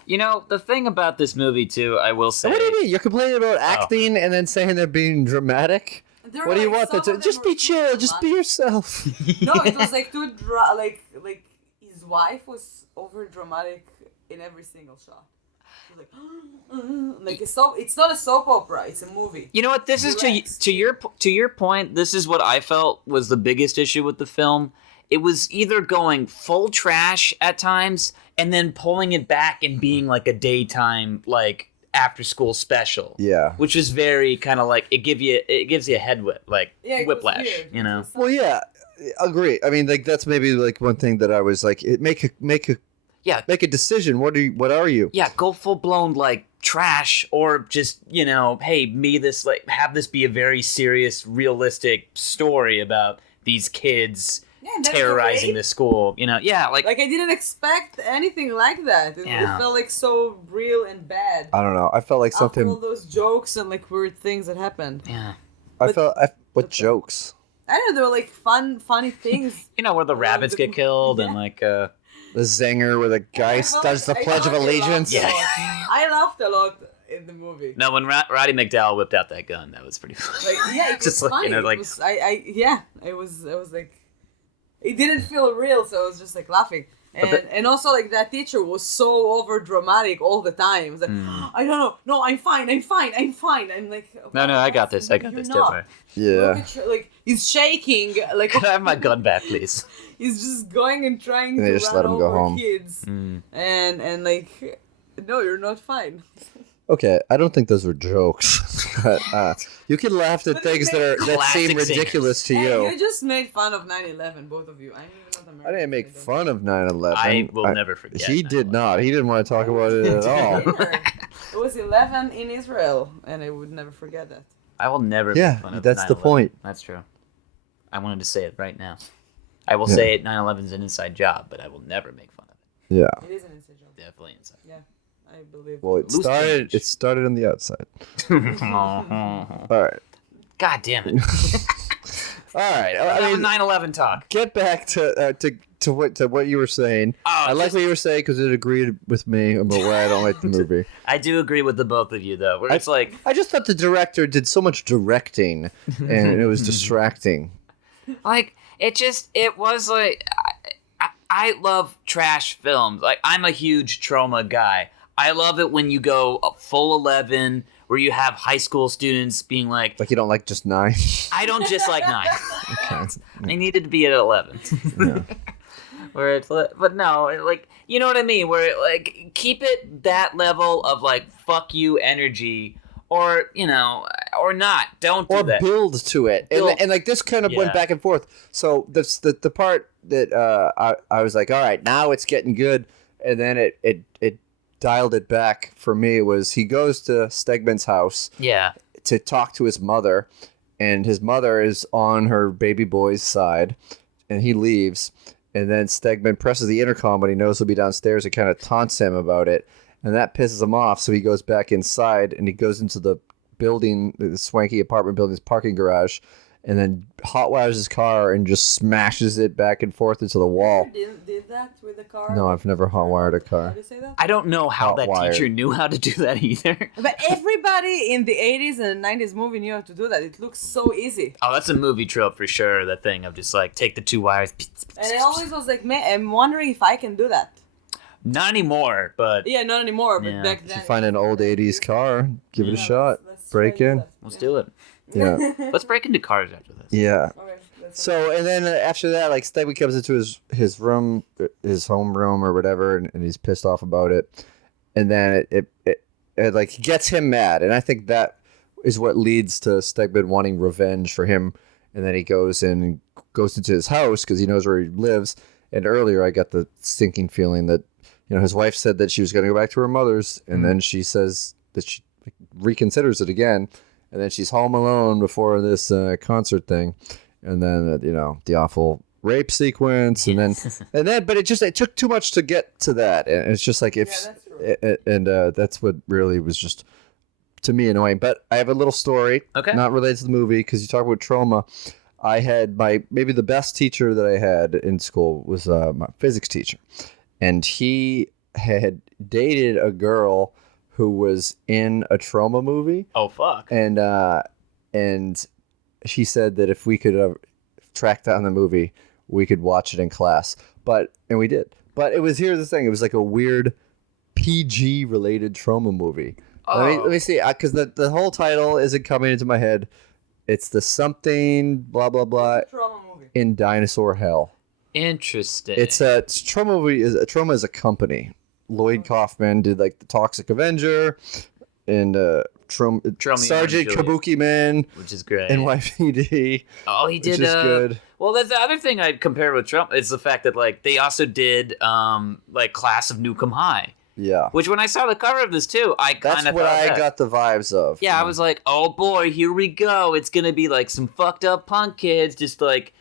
You know, the thing about this movie, too, I will say... What do you mean? You're complaining about acting and then saying they're being dramatic? There What were, do you like, want them some to? of Just them be were chill. too Just be dramatic. yourself. No, it was like too like his wife was over dramatic in every single shot. She was like it's not a soap opera. It's a movie. You know what? This is Relax. to your point. This is what I felt was the biggest issue with the film. It was either going full trash at times and then pulling it back and being like a daytime like after school special. Yeah. Which is very kind of like it gives you a head whip like Yeah, it was whiplash. weird. You know. Well, yeah. Agree. I mean, like that's maybe like one thing that I was like, make a decision. What are you? Yeah, go full blown like trash, or just hey, have this be a very serious, realistic story about these kids Yeah, and that's terrorizing great. the school. Yeah, like Like I didn't expect anything like that. It felt like so real and bad. I don't know. I felt like After all something. those jokes and like weird things that happened. yeah. What jokes? I don't know. They were like funny things. Where the rabbits get killed and like The zinger where the guy I felt does the like- I Pledge of laughed a lot. Allegiance. Yeah. I laughed a lot in the movie. no, when Roddy McDowell whipped out that gun, that was pretty funny. Like yeah, it was Just like, funny. like It was, I was like, it didn't feel real, so I was just like laughing. And also like that teacher was so over dramatic all the time. It was like, I don't know, no, I'm fine. I'm like, no, I got this. You're Don't worry. Look Yeah. at you, like he's shaking, like Can I have my gun back, please? he's just going and trying And they to just run let him go over home. kids, and like, no, you're not fine. Okay, I don't think those were jokes. But, you can laugh at But things they that Classic seem singers. ridiculous to Hey, you. you just made fun of 9/11, both of you. I'm even not American. I didn't make so fun of 9/11. I will never forget. He did 9/11. not. He didn't want to talk about it at all. Sure. It was 11 in Israel, and I would never forget that. I will never Yeah, make fun of that's the 9/11. point. That's true. I wanted to say it right now. I will say it. 9/11 is an inside job, but I will never make fun of it. Yeah. It is an inside job. Definitely inside. Yeah, I believe. Well, it Loose started. change. It started on the outside. All right. God damn it! All right. I I mean, mean, 9/11 talk. get back to what you were saying. I like what you were saying because it agreed with me about why I don't like the movie. I do agree with the both of you though. Where it's like, I just thought the director did so much directing, and it was distracting. it was like, I love trash films. Like, I'm a huge trauma guy. I love it when you go a full 11, where you have high school students being like, Like you don't like just 9. I don't just like 9. Okay. I needed to be at 11. Yeah. Where it's like, but no, like, you know what I mean? Where like, keep it that level of like, fuck you energy, or, or not. Don't do Or that. build to it, and like this kind of Yeah. went back and forth. So the part that I was like, all right, now it's getting good, and then it dialed it back for me. Was he goes to Stegman's house Yeah. to talk to his mother, and his mother is on her baby boy's side, and he leaves, and then Stegman presses the intercom, but he knows he'll be downstairs and kind of taunts him about it, and that pisses him off, so he goes back inside, and he goes into the building, the swanky apartment building's parking garage, and then hotwires his car and just smashes it back and forth into the wall. Did that with the car? No, I've never hotwired a How car. do you say that? I don't know how that Hotwired. teacher knew how to do that either. But everybody in the 80s and 90s movie knew how to do that. It looks so easy. Oh, that's a movie trope for sure. That thing of just like take the two wires. And I always was like, man, I'm wondering if I can do that. Not anymore, but Yeah, not anymore, but Yeah. back If then. you find an old 80s car, give it a shot. Let's Break try to do in. that. let's do it. Yeah. Let's break into cars after this. Yeah. Okay, that's So, and then after that, like, Steggy comes into his room, his home room or whatever, and he's pissed off about it. And then it like gets him mad. And I think that is what leads to Stegman wanting revenge for him. And then he goes into his house because he knows where he lives. And earlier I got the stinking feeling that, his wife said that she was going to go back to her mother's. And then she says that she reconsiders it again. And then she's home alone before this concert thing. And then, the awful rape sequence. And then, but it took too much to get to that. And it's just like, that's true. that's what really was just, to me, annoying. But I have a little story, Okay. not related to the movie, because you talk about trauma. I had maybe the best teacher that I had in school was my physics teacher. And he had dated a girl who was in a trauma movie. Oh fuck. And she said that if we could track down the movie, we could watch it in class. And we did. But here's the thing. It was like a weird PG related trauma movie. Let me see, because the whole title isn't coming into my head. It's the something blah blah blah Trauma movie. in Dinosaur Hell. Interesting. It's a trauma movie. Trauma is a company. Lloyd Kaufman did like the Toxic Avenger and Romeo Sergeant and Juliet. Kabuki Man, which is great. NYPD. Oh, he did. Which is good. Well, that's the other thing I'd compare with Trump is the fact that like they also did like Class of Newcomb High, Yeah, which when I saw the cover of this too, I kind that's of what thought I that. got the vibes of. Yeah, I was like, oh boy, here we go. It's gonna be like some fucked up punk kids just like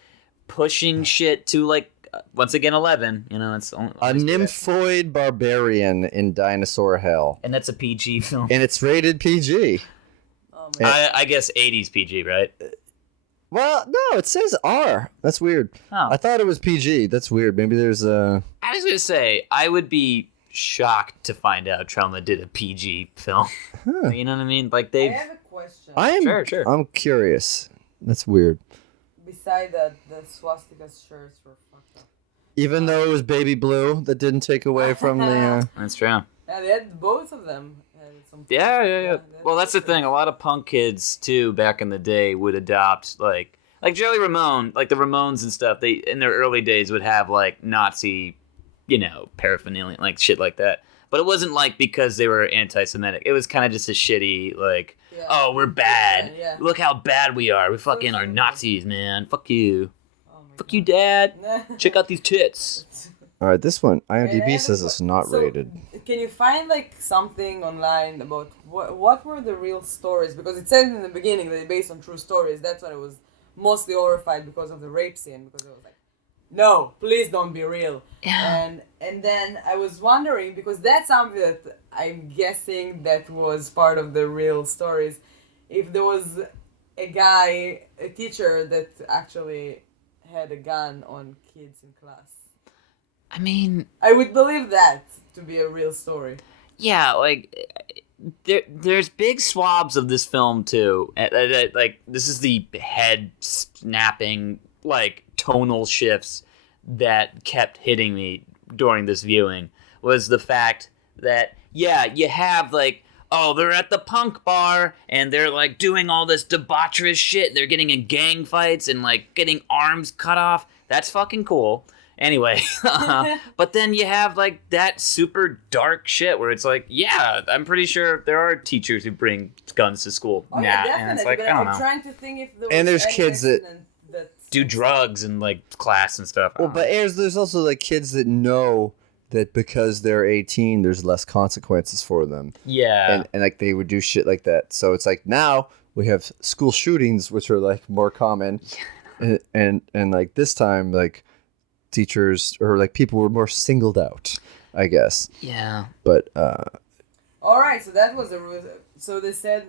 pushing shit to like once again 11. It's only, A nymphoid barbarian in Dinosaur Hell, and that's a PG film. and it's rated PG. Oh my I guess 80s PG, right? Well, no, it says R. That's weird. Oh. I thought it was PG. That's weird. Maybe there's a. I was gonna say I would be shocked to find out Trauma did a PG film. You know what I mean? Like I they've. have a question. I am. Sure. I'm curious. That's weird. Beside that, the swastika shirts were fucked up. Even though it was baby blue, that didn't take away from the. That's true. Yeah, they had both of them. Had some Yeah. Well, that's the thing. A lot of punk kids too back in the day would adopt like Joey Ramone, like the Ramones and stuff. They in their early days would have like Nazi, paraphernalia, like shit like that. But it wasn't like because they were anti-Semitic. It was kind of just a shitty like, Yeah. oh, we're bad. Yeah. Look how bad we are. We fucking are Nazis, man. Fuck you. Oh my Fuck you, Dad. God. Check out these tits. All right, this one And I IMDb have says a it's not so, rated. Can you find like something online about what were the real stories? Because it said in the beginning that it's based on true stories. That's why I was mostly horrified because of the rape scene. Because I was like, no, please don't be real. Yeah. And then I was wondering because that's something that I'm guessing that was part of the real stories. If there was a teacher that actually had a gun on kids in class. I mean, I would believe that to be a real story. yeah, like there's big swabs of this film too. Like this is the head snapping like tonal shifts that kept hitting me during this viewing was the fact that you have like, oh, they're at the punk bar and they're like doing all this debaucherous shit. They're getting in gang fights and like getting arms cut off. That's fucking cool. Anyway, but then you have like that super dark shit where it's like, yeah, I'm pretty sure there are teachers who bring guns to school. Oh yeah, and definitely. it's like, but I don't I'm know, trying to think if there was And there's any kids that- accident that do drugs and like class and stuff. I Well, don't but know. there's also like kids that know that because they're 18, there's less consequences for them, Yeah, and like they would do shit like that. So it's like now we have school shootings, which are like more common, and like this time like teachers or like people were more singled out, I guess. yeah. But All right, so that was so they said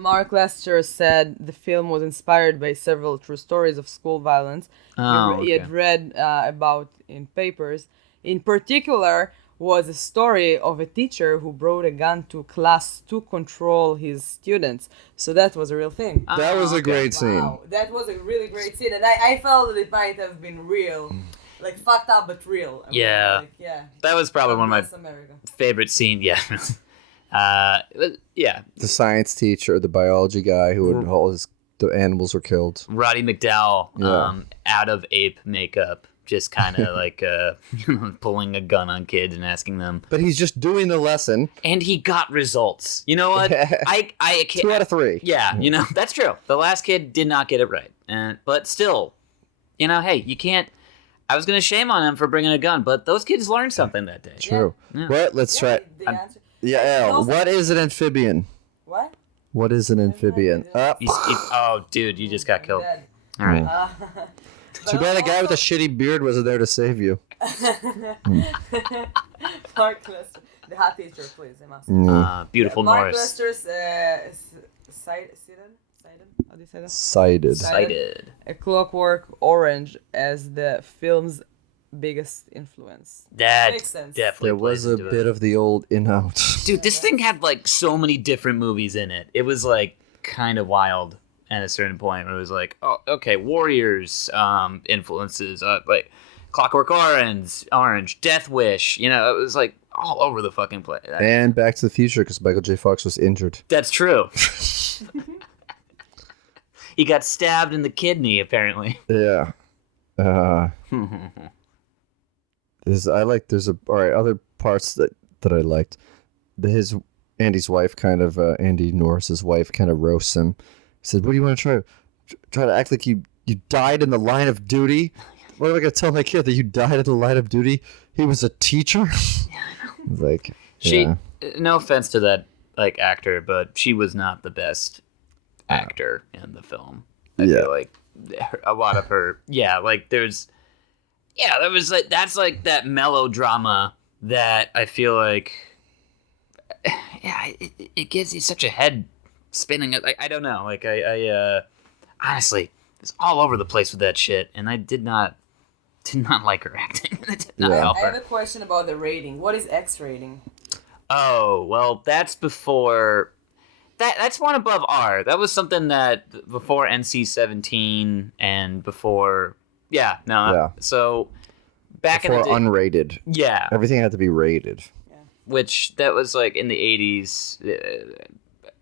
Mark Lester said the film was inspired by several true stories of school violence he had read about in papers. In particular, was a story of a teacher who brought a gun to class to control his students. So that was a real thing. That was a great scene. Wow, that was a really great scene, and I felt that it might have been real, like fucked up but real. I mean, Yeah. like, yeah. That was probably one of my Bless America. favorite scenes. Yeah. Yeah. The science teacher, the biology guy who would all the animals were killed. Roddy McDowell, Yeah. out of ape makeup, just kind of like pulling a gun on kids and asking them. But he's just doing the lesson. And he got results. You know what? I can't. 2 out of 3. Yeah, you know, that's true. The last kid did not get it right. But still, you know, hey, you can't. I was going to shame on him for bringing a gun, but those kids learned something that day. True. Yeah. What? Let's try. The answer. Yeah, Also- what is an amphibian? What? What is an amphibian? Oh, dude, you just got killed. Dead. All right. Too bad the guy with the shitty beard wasn't there to save you. Mark Lester, the hot teacher, please. I must. Beautiful Mark Norris. Lester's cited? How do you say that? Cited. Cited. A Clockwork Orange as the film's biggest influence. That Makes sense. definitely There was plays a into bit it. of the old in-out. Dude, this thing had like so many different movies in it. It was like kind of wild at a certain point where it was like, oh, okay, Warriors influences, like Clockwork Orange, Death Wish. You know, it was like all over the fucking place. And Back to the Future because Michael J. Fox was injured. That's true. He got stabbed in the kidney, apparently. Yeah. There's other parts that I liked. Andy's wife kind of Andy Norris's wife kind of roasts him. He said, "What do you want to try to act like you died in the line of duty? What am I gonna tell my kid that you died in the line of duty? He was a teacher." Like no offense to that like actor, but she was not the best actor in the film. I feel like a lot of her, like there was like that's like that melodrama that I feel like, it gives you such a head spinning. I don't know, like I honestly was all over the place with that shit, and I did not like her acting. It did not help I have her. a question about the rating. What is X rating? Oh, well, that's before. That's one above R. That was something that before NC-17 and before. Yeah, no. Yeah. So back before in the day, unrated. yeah, Everything had to be rated. which that was like in the 80s.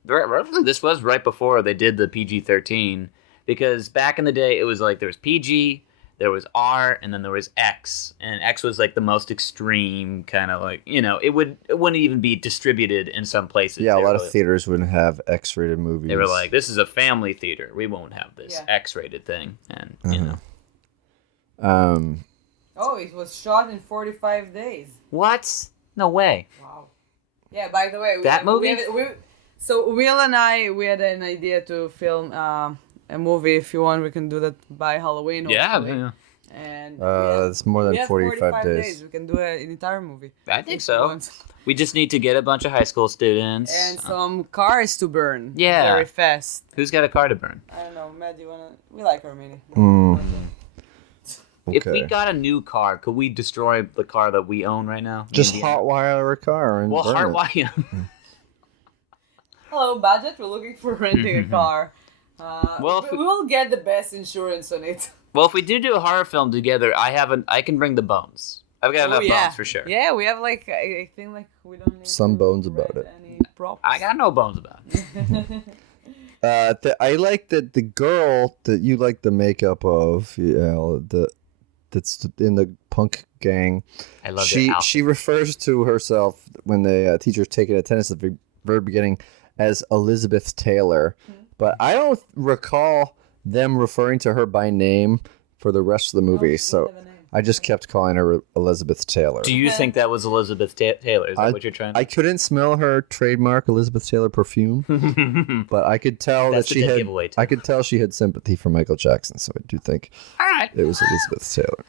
Roughly, this was right before they did the PG-13, because back in the day it was like there was PG, there was R, and then there was X, and X was like the most extreme kind of like, you know, it wouldn't even be distributed in some places. Yeah, a They lot were of theaters wouldn't have X-rated movies. They were like, this is a family theater. We won't have this Yeah. X-rated thing. And, you know. Oh, it was shot in 45 days. What? No way. Wow. Yeah, by the way, That movie? So Will and I, we had an idea to film a movie. If you want, we can do that by Halloween. hopefully. Yeah. And it's more we than have 45 days. We can do an entire movie. I think If so. you want. We just need to get a bunch of high school students. And some cars to burn. Yeah. Very fast. Who's got a car to burn? I don't know, Matt, do you wanna? We like our mini. If we Okay. got a new car, could we destroy the car that we own right now? Just Indiana? hotwire a car and Well, burn it. hardwire. Hello, budget. We're looking for renting a car. Well, if we will get the best insurance on it. Well, if we do a horror film together, I can bring the bones. I've got enough bones for sure. Yeah, we have like I think like we don't need Some to bones about rent it. Any props. I got no bones about it. I like that the girl that you like the makeup of, that's in the punk gang. I love She their she refers to herself when the teacher's taking attendance at the very beginning as Elizabeth Taylor, but I don't recall them referring to her by name for the rest of the movie. So I just kept calling her Elizabeth Taylor. Do you think that was Elizabeth Taylor? Is that what you're trying to I couldn't smell her trademark Elizabeth Taylor perfume, but I could tell That's that a she dead had. giveaway, too. I could tell she had sympathy for Michael Jackson, so I do think All right. it was Elizabeth Taylor.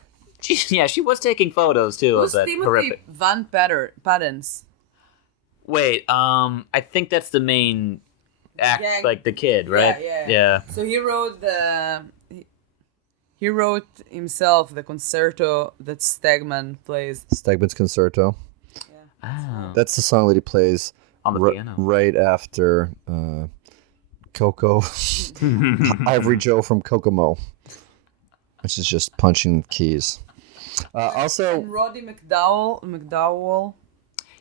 Yeah, she was taking photos too Who's of that Timothy horrific. Van Pattens? Wait, I think that's the main act Gang. like the kid, right? Yeah. So he wrote himself the concerto that Stegman plays. Stegman's Concerto. Oh. That's the song that he plays On the piano. right after Coco, Ivory Joe from Kokomo, which is just punching keys. Also, And Roddy McDowell.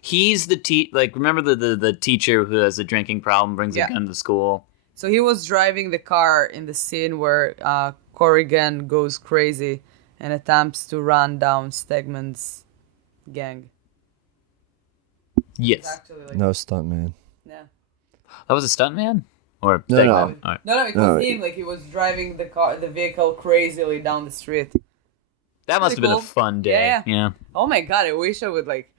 He's the remember the teacher who has a drinking problem, brings a gun to school. So he was driving the car in the scene where Corrigan goes crazy and attempts to run down Stegman's gang. Yes. It's actually like, no stuntman. yeah. That was a stuntman? Or No. All right. No, it was him. Like he was driving the vehicle crazily down the street. That must have been a fun day. Yeah. Oh my god, I wish I would like.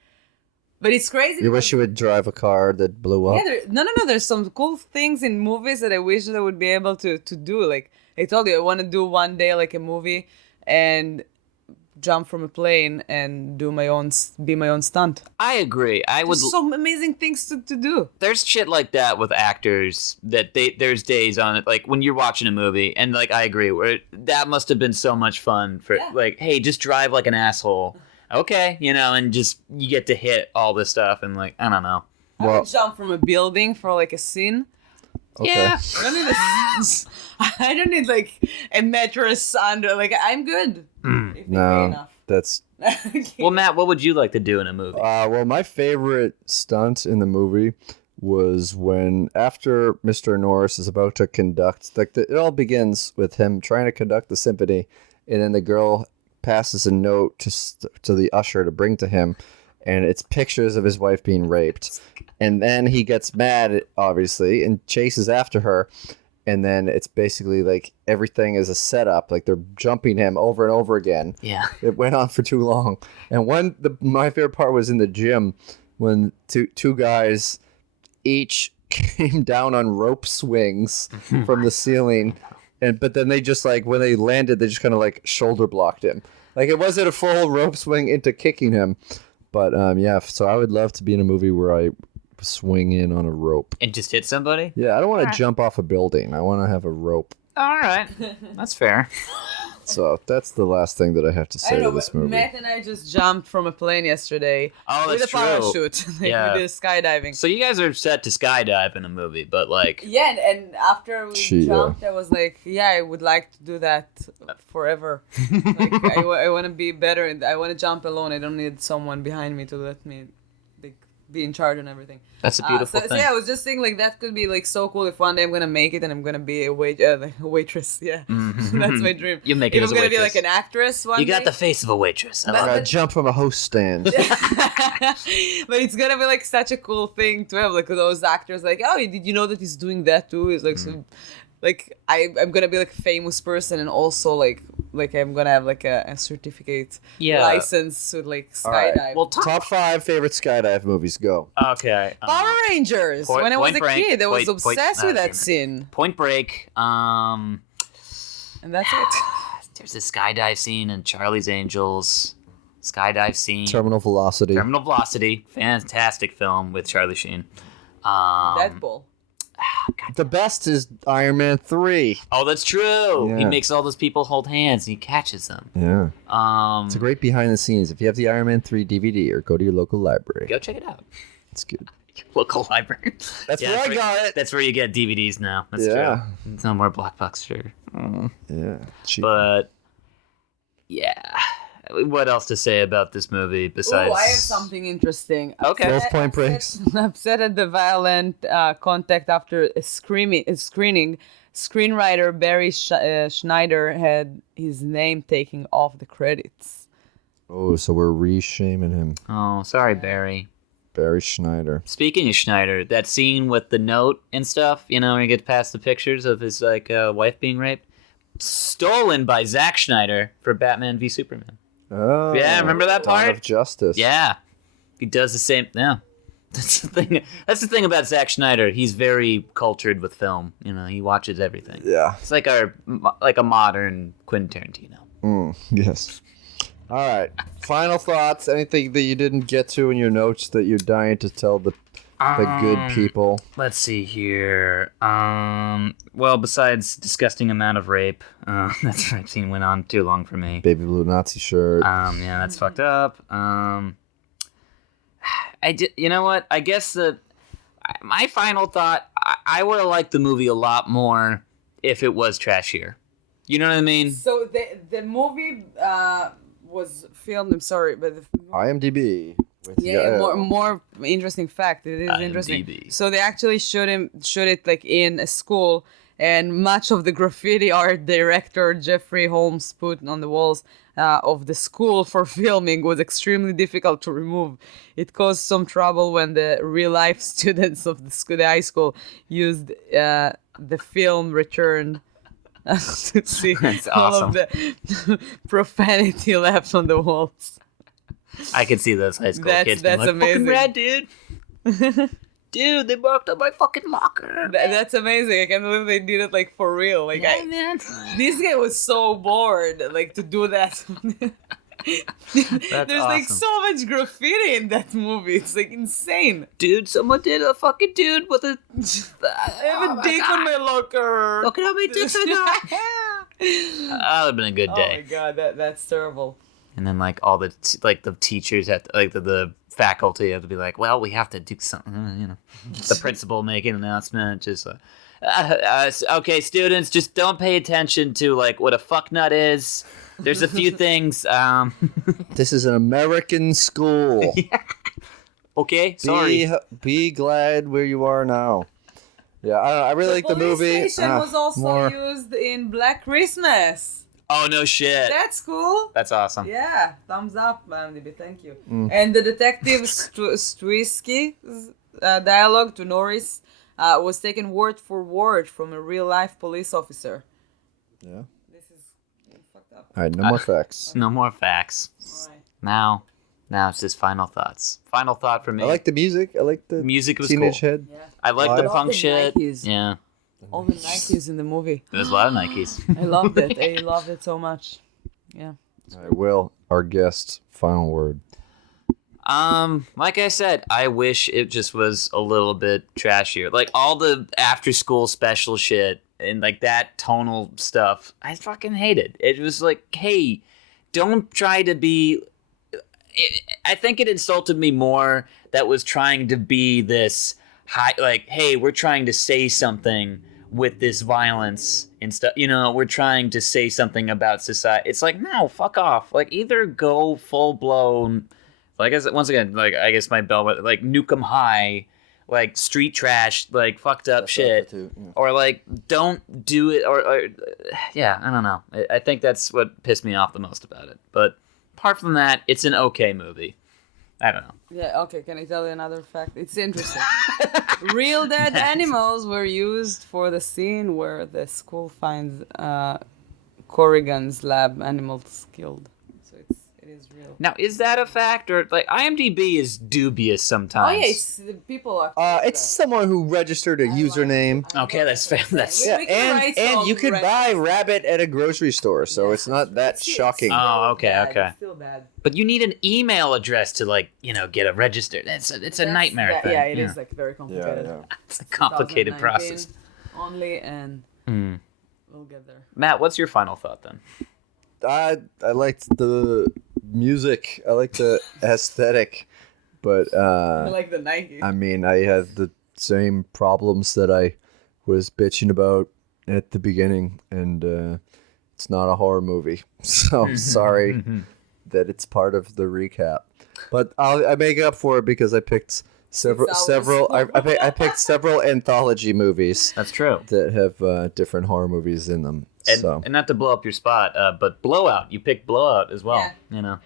But it's crazy. You wish you would drive a car that blew up? Yeah, no. There's some cool things in movies that I wish that I would be able to do. Like I told you, I want to do one day like a movie and jump from a plane and be my own stunt. I agree. There's some amazing things to do. There's shit like that with actors that there's days on it, like when you're watching a movie, and like I agree, where that must have been so much fun for like, hey, just drive like an asshole. Okay, and just you get to hit all this stuff and like I don't know. I would jump from a building for like a scene. Okay. Yeah. I don't need like a mattress under. Like I'm good. If they pay No, enough. that's Well, Matt, what would you like to do in a movie? well, my favorite stunt in the movie was when after Mr. Norris is about to conduct, it all begins with him trying to conduct the symphony, and then the girl passes a note to the usher to bring to him, and it's pictures of his wife being raped, and then he gets mad, obviously, and chases after her. And then it's basically like everything is a setup. Like they're jumping him over and over again. Yeah. It went on for too long. And my favorite part was in the gym when two guys each came down on rope swings from the ceiling. But then they just like, when they landed, they just kind of like shoulder blocked him. Like it wasn't a full rope swing into kicking him. But yeah, so I would love to be in a movie where I swing in on a rope. And just hit somebody? Yeah, I don't want to jump off a building. I want to have a rope. All right. That's fair. So that's the last thing that I have to say to this movie. Matt and I just jumped from a plane yesterday with a parachute. We did skydiving. So you guys are set to skydive in a movie, but like... Yeah, and after we jumped, I was like, yeah, I would like to do that forever. Like, I want to be better. And I want to jump alone. I don't need someone behind me to let me be in charge and everything. That's a beautiful thing. So yeah, I was just thinking like that could be like so cool if one day I'm gonna make it and I'm gonna be a waitress. Yeah, that's my dream. You make it if as I'm a gonna waitress. be like an actress one You got day. the face of a waitress. Jump from a host stand. But it's gonna be like such a cool thing to have like those actors like, oh, did you know that he's doing that too? It's like so, like I'm gonna be like a famous person and also like I'm gonna have like a certificate license with like skydive. Right. Well, Top 5 favorite skydive movies, go. Okay. Power Rangers. When I was a kid, I was obsessed with that scene. Point Break. And that's it. There's a skydive scene in Charlie's Angels. Skydive scene. Terminal Velocity. Terminal Velocity. Fantastic film with Charlie Sheen. Deadpool. The best is Iron Man 3. Oh, that's true. Yeah. He makes all those people hold hands and he catches them. Yeah. It's a great behind the scenes. If you have the Iron Man 3 DVD or go to your local library. Go check it out. It's good. Local library. That's where I got it. That's where you get DVDs now. That's true. It's no more Blockbuster. Yeah. Cheap. But yeah. What else to say about this movie besides? Oh, I have something interesting. Okay. Both Point Breaks. Upset at the violent contact after a screening. Screenwriter Barry Schneider had his name taken off the credits. Oh, so we're re-shaming him. Oh, sorry, Barry. Barry Schneider. Speaking of Schneider, that scene with the note and stuff, when you get past the pictures of his wife being raped, stolen by Zack Schneider for Batman v Superman. Oh. Yeah, remember that part? Dawn of Justice. Yeah. He does the same. Yeah. That's the thing. That's the thing about Zack Schneider. He's very cultured with film. He watches everything. Yeah. It's like a modern Quentin Tarantino. Yes. All right. Final thoughts. Anything that you didn't get to in your notes that you're dying to tell the The good people. Let's see here. Well, besides disgusting amount of rape, that scene went on too long for me. Baby blue Nazi shirt. Yeah, that's fucked up. You know what? I guess my final thought, I would have liked the movie a lot more if it was trashier. You know what I mean? So the movie was filmed. I'm sorry, but IMDb. With yeah, Yael. more interesting fact. It is interesting. IMDb. So they actually shoot it like in a school, and much of the graffiti art director Jeffrey Holmes put on the walls of the school for filming was extremely difficult to remove. It caused some trouble when the real life students of the high school used the film returned. To see That's all awesome. of the profanity left on the walls. I could see those high school kids being that's like, amazing. fucking rad, dude. Dude, they marked up my fucking locker. That's amazing. I can't believe they did it like for real. Like man. this guy was so bored like to do that. There's like awesome. so much graffiti in that movie. It's like insane. Dude, someone did a fucking dude with a... I have a dick on my locker. Look at how many dicks I got. That would have been a good Oh my day. god, that's terrible. And then like all the the teachers have to, like the faculty have to be like, well, we have to do something, you know. The principal making an announcement, just okay, students, just don't pay attention to like what a fucknut is. There's a few things. This is an American school. Okay, sorry. Be glad where you are now. Yeah, I really like the movie. Police station was also more- used in Black Christmas. Oh no shit. That's cool. That's awesome. Yeah, thumbs up, IMDb. Thank you. Mm. And the detective Stwisky's dialogue to Norris was taken word for word from a real life police officer. Yeah. This is fucked up. All right, no more facts. No more facts. All right. Now it's just final thoughts. Final thought for me. I like the music. I like the music was Teenage cool. Head. Yeah. I like the Live. punk All the shit. Nikes. Yeah, All the Nikes in the movie. there's a lot of Nikes. I loved it. I loved it so much. Yeah. All right, Will, our guest, final word. Like I said, I wish it just was a little bit trashier. Like all the after school special shit and like that tonal stuff, I fucking hated. It was like, hey, don't try to be. I think it insulted me more that was trying to be this high, like, hey, we're trying to say something with this violence and stuff. You know, we're trying to say something about society. It's like, no, fuck off. Like, either go full blown. Like, once again, like, I guess my bell, like, Nukem High, like, street trash, like, fucked up shit. Yeah. Or, like, don't do it, or yeah, I don't know. I think that's what pissed me off the most about it. But apart from that, it's an okay movie. I don't know. Yeah, okay, can I tell you another fact? It's interesting. Real dead animals were used for the scene where the school finds Corrigan's lab animals killed. So it is real. Now, is that a fact, or, like, IMDb is dubious sometimes? Oh yeah, the people are. It's someone who registered a username. Okay, that's fair. That's... Yeah, We can write some and you could Reddit. buy rabbit at a grocery store, so it's not that shocking. Oh, okay, bad. okay. It's still bad. But you need an email address to, like, you know, get a registered. It's a nightmare thing. Yeah, it is like very complicated. It's a complicated 2019 process. Only, and Hmm. we'll get there. Matt, what's your final thought then? I liked the music. I liked the aesthetic, but I like the Nike. I mean, I had the same problems that I was bitching about at the beginning, and it's not a horror movie, so sorry that it's part of the recap. But I make up for it because I picked several. 6 hours. I picked several anthology movies That's true. that have different horror movies in them. And, So and not to blow up your spot, but Blowout. You picked Blowout as well. Yeah. You know,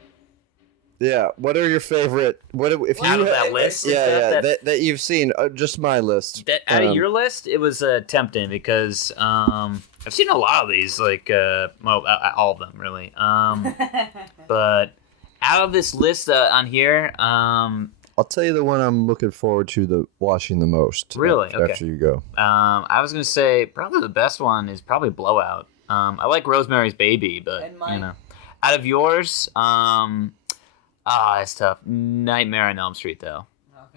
yeah, what are your favorite? What if out you? of that list. Yeah, that you've seen. Just my list. That out of Um, your list, it was tempting because I've seen a lot of these, like all of them really. But out of this list on here, I'll tell you the one I'm looking forward to watching the most. Really? Okay. After you go. I was gonna say probably the best one is probably Blowout. I like Rosemary's Baby, but And mine. you know, out of yours, it's tough. Nightmare on Elm Street though.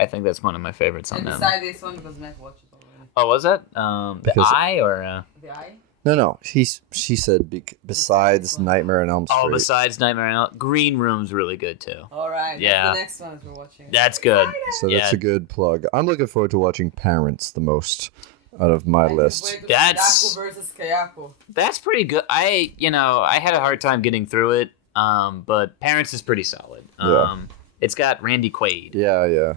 I think that's one of my favorites on And them. beside this one, because Matt watched it already. Oh, was that the Because- Eye or? The Eye? No. She said besides Nightmare on Elm Street. Oh, besides Nightmare on Elm, Green Room's really good too. All right. Yeah. That's the next one that we're watching. That's good. So that's Yeah. a good plug. I'm looking forward to watching Parents the most out of my list. Wait, That's- Daku versus Kayako. That's pretty good. I had a hard time getting through it. But Parents is pretty solid. Yeah. It's got Randy Quaid. Yeah.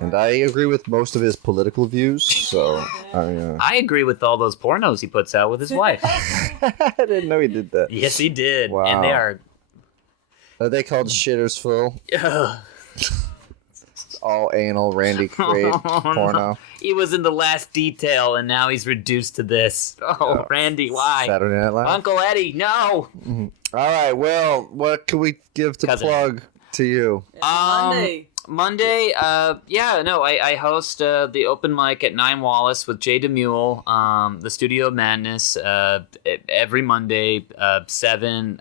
And I agree with most of his political views. So I agree with all those pornos he puts out with his wife. I didn't know he did that. Yes, he did. Wow. And they are. Are they called Shitters Full? Ugh. All anal Randy Quaid porno. He was in The Last Detail, and now he's reduced to this. Oh, Yeah. Randy, why? Saturday Night Live. Uncle Eddie, no. All right. Well, what can we give to Cousin plug to you? Monday. I host the open mic at 9 Wallace with Jay DeMule, the Studio of Madness, every Monday, 7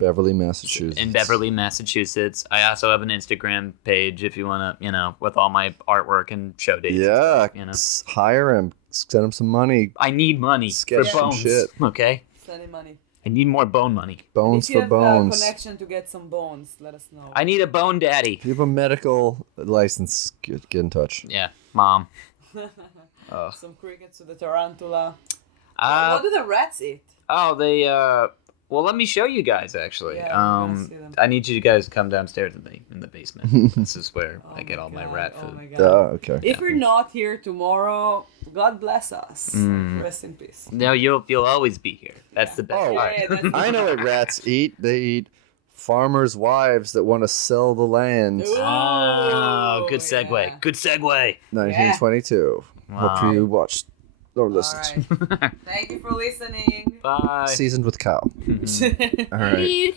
Beverly, Massachusetts. in Beverly, Massachusetts. I also have an Instagram page if you want to, with all my artwork and show dates. Yeah. and stuff, Hire him. Send him some money. I need money Sketch for some bones. shit. Okay? Send him money. I need more bone money. Bones If you for have bones. a connection to get some bones, let us know. I need a bone daddy. If you have a medical license, get in touch. Yeah, Mom. Some crickets to the tarantula. Uh, What do the rats eat? Oh, they. Well, let me show you guys. Actually, Yeah, I wanna see them. I need you guys to come downstairs in the basement. This is where Oh I get all my God, rat Oh food. my God. Okay. If we're not here tomorrow, God bless us. Mm. Rest in peace. No, you'll always be here. That's the best Oh, part. Yeah, that's I know what rats eat. They eat farmers' wives that want to sell the land. Ooh. Oh, good segue. yeah. Good segue. 1922. Wow. Hope you watched or All listened. right. Thank you for listening. Bye. Seasoned with cow. All right.